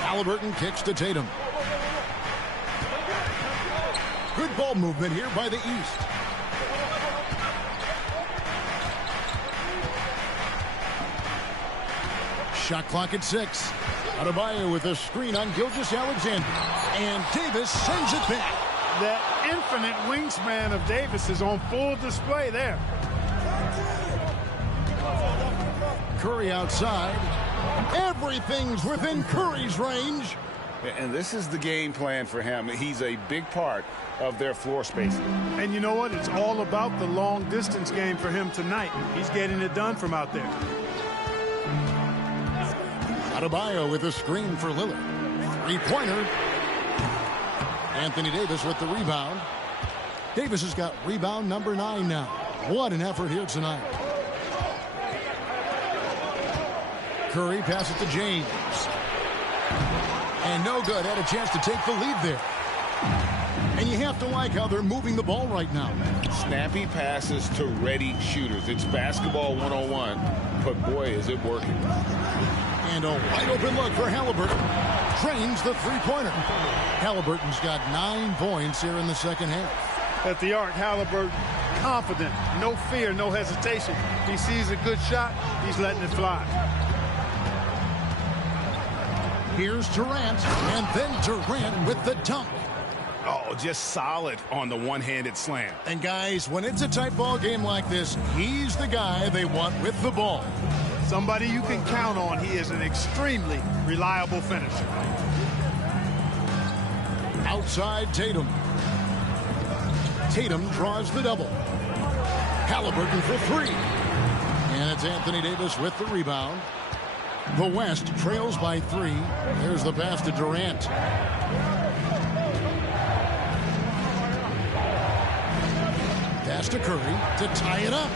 Halliburton kicks to Tatum. Good ball movement here by the East. Shot clock at 6. Adebayo with a screen on Gilgeous-Alexander. And Davis sends it back. That infinite wingspan of Davis is on full display there. Curry outside. Everything's within Curry's range. And this is the game plan for him. He's a big part of their floor spacing. And you know what? It's all about the long distance game for him tonight. He's getting it done from out there. Adebayo with a screen for Lillard. Three-pointer. Anthony Davis with the rebound. Davis has got rebound number 9 now. What an effort here tonight. Curry passes to James. And no good. Had a chance to take the lead there. And you have to like how they're moving the ball right now. Snappy passes to ready shooters. It's basketball 101, but boy, is it working. And a wide open look for Halliburton. Drains the three-pointer. Halliburton's got 9 points here in the second half. At the arc, Halliburton confident, no fear, no hesitation. He sees a good shot, he's letting it fly. Here's Durant, and then Durant with the dunk. Oh, just solid on the one-handed slam. And guys, when it's a tight ball game like this, he's the guy they want with the ball. Somebody you can count on. He is an extremely reliable finisher. Outside Tatum. Tatum draws the double. Halliburton for 3. And it's Anthony Davis with the rebound. The West trails by 3. There's the pass to Durant. Pass to Curry to tie it up.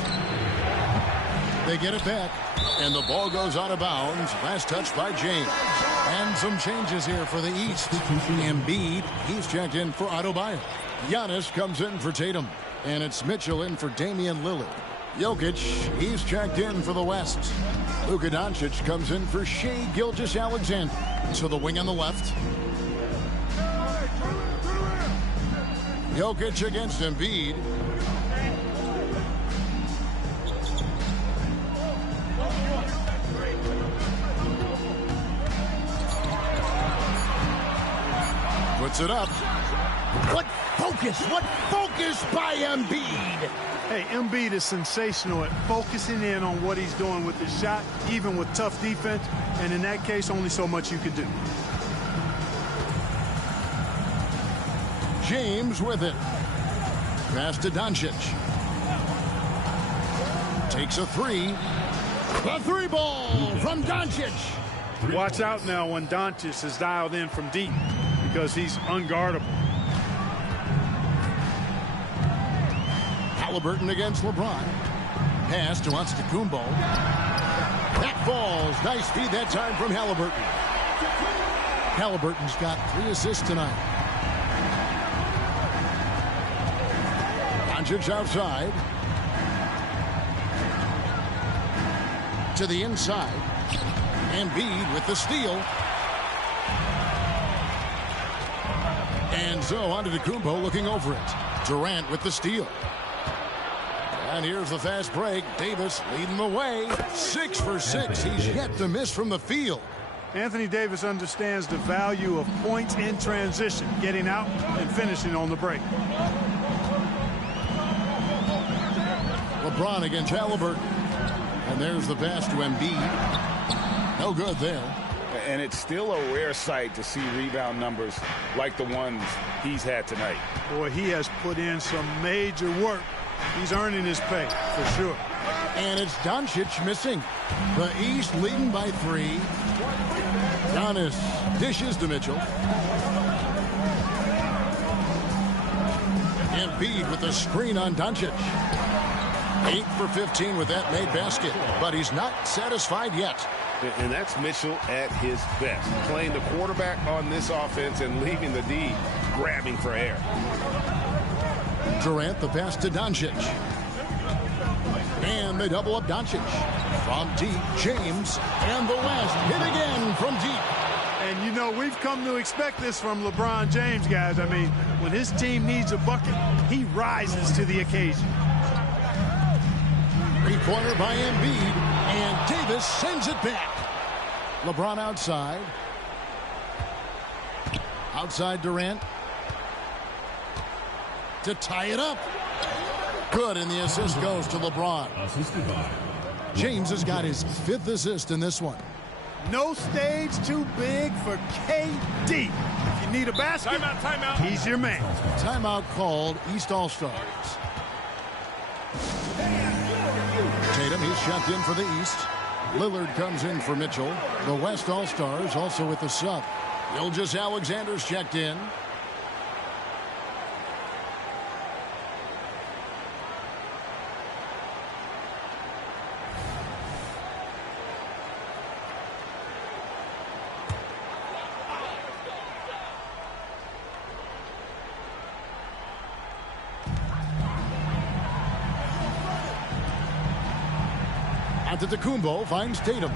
They get it back. And the ball goes out of bounds. Last touch by James. And And some changes here for the East. Embiid, he's checked in for Adebayo. Giannis comes in for Tatum. And it's Mitchell in for Damian Lillard. Jokic, he's checked in for the West. Luka Doncic comes in for Shai Gilgeous-Alexander. To the wing on the left. Jokic against Embiid. Puts it up. What focus by Embiid. Hey, Embiid is sensational at focusing in on what he's doing with his shot, even with tough defense. And in that case, only so much you can do. James with it. Pass to Doncic. Takes a three. The three ball from Doncic. Watch out now when Doncic is dialed in from deep because he's unguardable. Halliburton against LeBron. Pass to Antetokounmpo. That falls. Nice feed that time from Halliburton. Halliburton's got 3 assists tonight. Doncic outside. To the inside. Embiid with the steal. And so Antetokounmpo looking over it. Durant with the steal. And here's the fast break. Davis leading the way. 6 for 6. He's yet to miss from the field. Anthony Davis understands the value of points in transition, getting out and finishing on the break. LeBron against Halliburton. And there's the pass to Embiid. No good there. And it's still a rare sight to see rebound numbers like the ones he's had tonight. Boy, he has put in some major work. He's earning his pay, for sure. And it's Doncic missing. The East leading by 3. Giannis dishes to Mitchell. Embiid with the screen on Doncic. 8 for 15 with that made basket. But he's not satisfied yet. And that's Mitchell at his best. Playing the quarterback on this offense and leaving the D grabbing for air. Durant the pass to Doncic. And they double up Doncic. From deep, James and the West hit again from deep. And, you know, we've come to expect this from LeBron James, guys. I mean, when his team needs a bucket, he rises to the occasion. Three-pointer by Embiid, and Davis sends it back. LeBron outside. Outside Durant. To tie it up. Good, and the assist goes to LeBron. James has got his 5th assist in this one. No stage too big for KD. If you need a basket, timeout. He's your man. Timeout called. East All-Stars. Tatum, he's checked in for the East. Lillard comes in for Mitchell. The West All-Stars also with the sub. Gilgeous-Alexander's checked in. Antetokounmpo finds Tatum.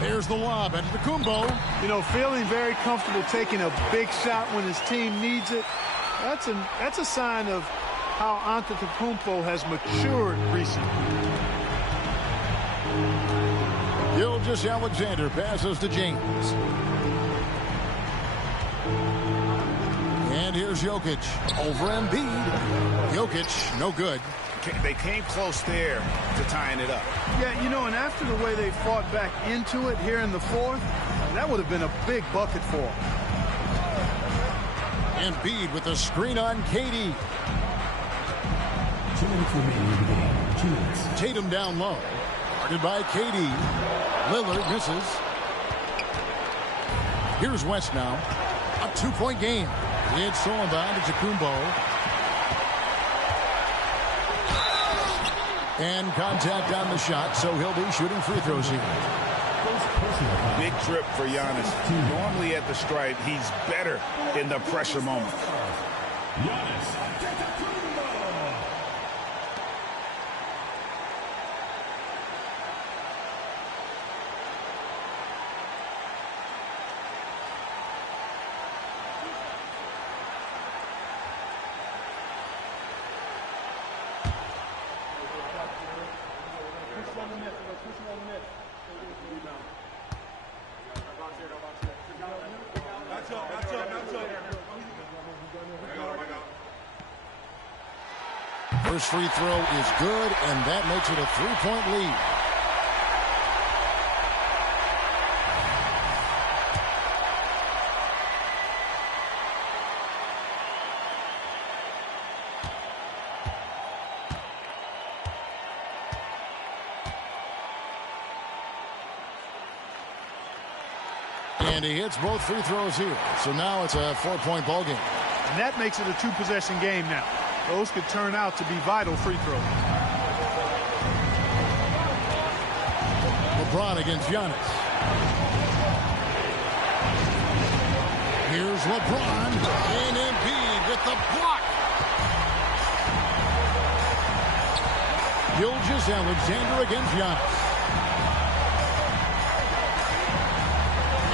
There's the lob. Antetokounmpo. You know, feeling very comfortable taking a big shot when his team needs it. That's a sign of how Antetokounmpo has matured recently. Gilgeous-Alexander passes to James. And here's Jokic over Embiid. Jokic, no good. They came close there to tying it up. Yeah, you know, and after the way they fought back into it here in the 4th, that would have been a big bucket for him. Embiid with a screen on KD. 2 minutes remaining in the game. 2 minutes. Tatum down low. Guarded by KD. Lillard misses. Here's West now. A 2-point game. It's stolen by Antetokounmpo. And contact on the shot, so he'll be shooting free throws here. personal foul. Big trip for Giannis. Normally at the stripe, he's better in the pressure moment. Giannis. First free throw is good, and that makes it a 3-point lead. And he hits both free throws here. So now it's a 4-point ball game. And that makes it a 2-possession game now. Those could turn out to be vital free throws. LeBron against Giannis. Here's LeBron. And Embiid with the block. Gilgeous-Alexander against Giannis.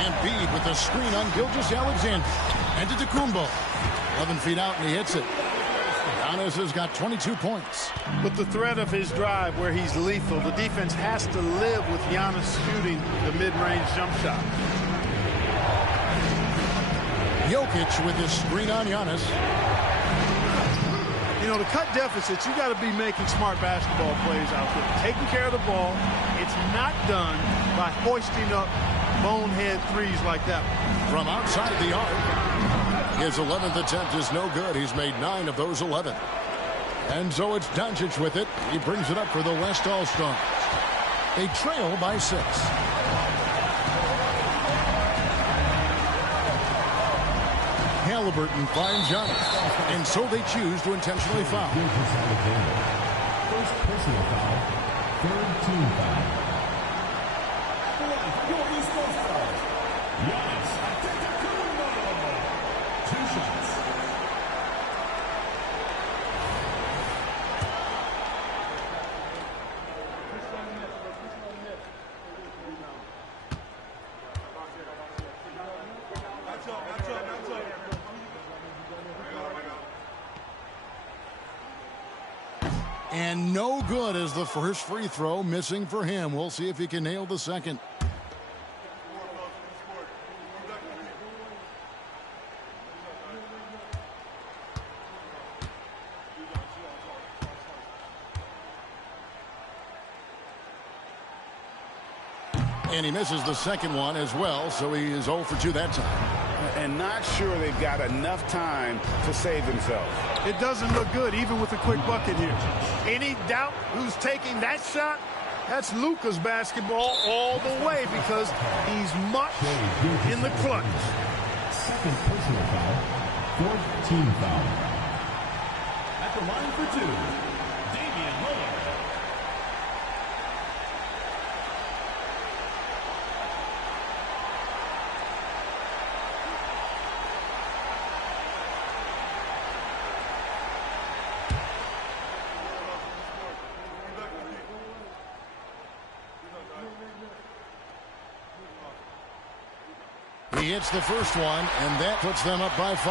Embiid with the screen on Gilgeous-Alexander. And to Antetokounmpo. 11 feet out, and he hits it. Giannis has got 22 points. With the threat of his drive where he's lethal, the defense has to live with Giannis shooting the mid-range jump shot. Jokic with his screen on Giannis. You know, to cut deficits, you got to be making smart basketball plays out there. Taking care of the ball. It's not done by hoisting up bonehead threes like that. From outside the arc. His 11th attempt is no good. He's made 9 of those 11. And so it's Doncic with it. He brings it up for the West All-Stars. They trail by 6. Halliburton finds Giannis. And so they choose to intentionally foul. First personal foul. Third team foul. Giannis. 2 shots. And no good as the first free throw missing for him. We'll see if he can nail the second. And he misses the second one as well, so he is 0 for 2 that time. And not sure they've got enough time to save themselves. It doesn't look good, even with a quick bucket here. Any doubt who's taking that shot? That's Luka's basketball all the way because he's much in the clutch. Second personal foul. Fourth team foul. At the line for 2, Damian Lillard. He hits the first one, and that puts them up by 5.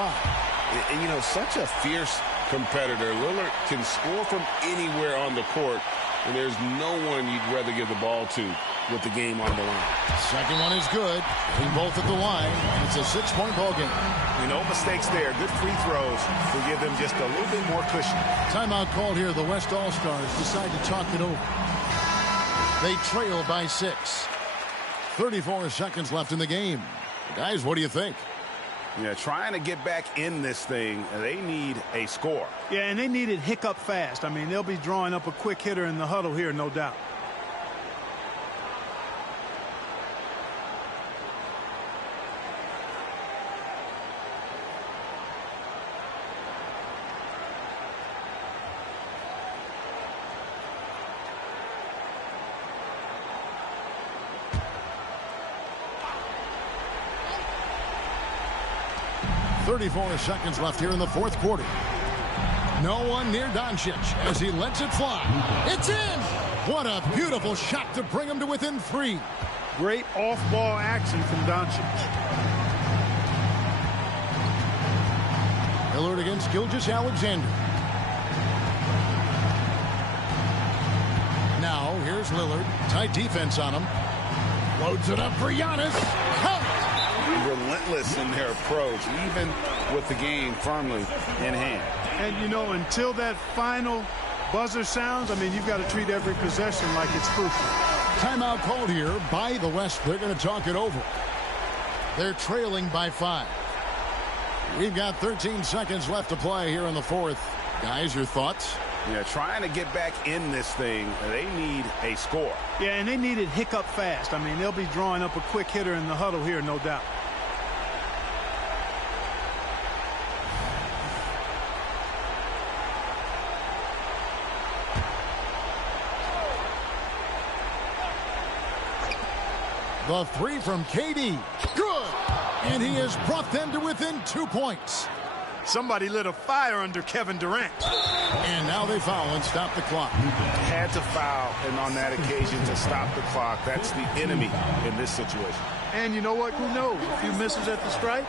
And, you know, such a fierce competitor. Lillard can score from anywhere on the court, and there's no one you'd rather give the ball to with the game on the line. Second one is good. They both at the line, and it's a 6-point ball game. No mistakes there. Good free throws to give them just a little bit more cushion. Timeout called here. The West All-Stars decide to talk it over. They trail by 6. 34 seconds left in the game. Guys, what do you think? Yeah, trying to get back in this thing, they need a score. Yeah, and they need it hiccup fast. I mean, they'll be drawing up a quick hitter in the huddle here, no doubt. 34 seconds left here in the fourth quarter. No one near Doncic as he lets it fly. It's in! What a beautiful shot to bring him to within 3. Great off-ball action from Doncic. Lillard against Gilgeous-Alexander. Now, here's Lillard. Tight defense on him. Loads it up for Giannis. Count! Relentless in their approach, even with the game firmly in hand. And, you know, until that final buzzer sounds, I mean, you've got to treat every possession like it's crucial. Timeout called here by the West. They're going to talk it over. They're trailing by 5. We've got 13 seconds left to play here in the fourth. Guys, your thoughts? Yeah, trying to get back in this thing, they need a score. Yeah, and they need it hiccup fast. I mean, they'll be drawing up a quick hitter in the huddle here, no doubt. The 3 from KD. Good! And he has brought them to within 2 points. Somebody lit a fire under Kevin Durant. And now they foul and stop the clock. Had to foul, and on that occasion to stop the clock. That's the enemy in this situation. And you know what? Who knows? A few misses at the stripe,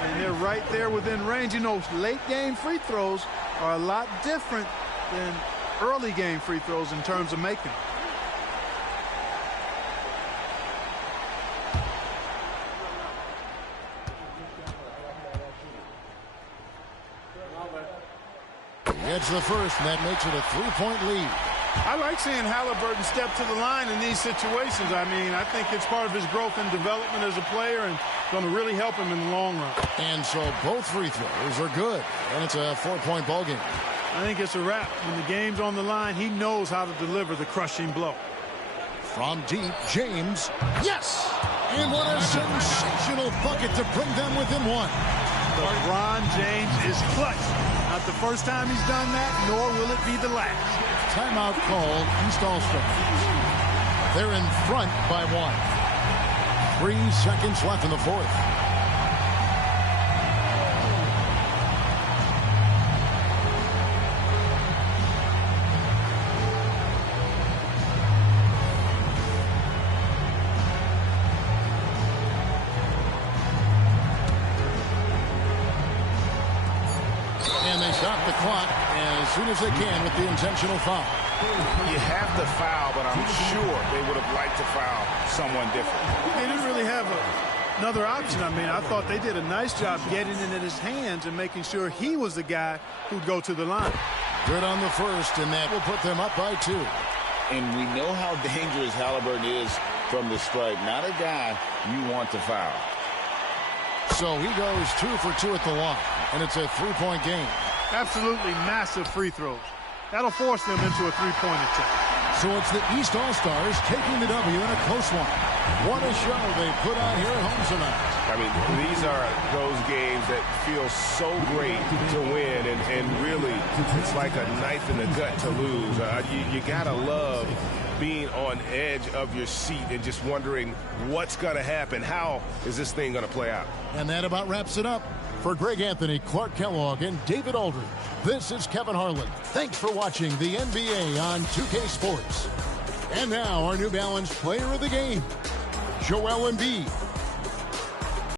and they're right there within range. You know, late game free throws are a lot different than early game free throws in terms of making them. It's the first, and that makes it a 3-point lead. I like seeing Halliburton step to the line in these situations. I mean, I think it's part of his growth and development as a player and going to really help him in the long run. And so both free throws are good, and it's a 4-point ball game. I think it's a wrap. When the game's on the line, he knows how to deliver the crushing blow. From deep, James. Yes! And what a sensational bucket to bring them within 1. LeBron James is clutch. Not the first time he's done that, nor will it be the last. Timeout called East All-Stars. They're in front by 1. 3 seconds left in the fourth. And they stop the clock as soon as they can with the intentional foul. You have to foul, but I'm sure they would have liked to foul someone different. They didn't really have another option. I mean, I thought they did a nice job getting it in his hands and making sure he was the guy who'd go to the line. Good on the first, and that will put them up by 2. And we know how dangerous Halliburton is from the stripe. Not a guy you want to foul. So he goes 2 for 2 at the line, and it's a 3-point game. Absolutely massive free throws. That'll force them into a 3-point attempt. So it's the East All-Stars taking the W in a close one. What a show they put on here at home tonight. I mean, these are those games that feel so great to win, and really, it's like a knife in the gut to lose. You gotta love being on edge of your seat and just wondering what's gonna happen. How is this thing gonna play out? And that about wraps it up. For Greg Anthony, Clark Kellogg, and David Aldridge, this is Kevin Harlan. Thanks for watching the NBA on 2K Sports. And now our New Balance Player of the Game, Joel Embiid.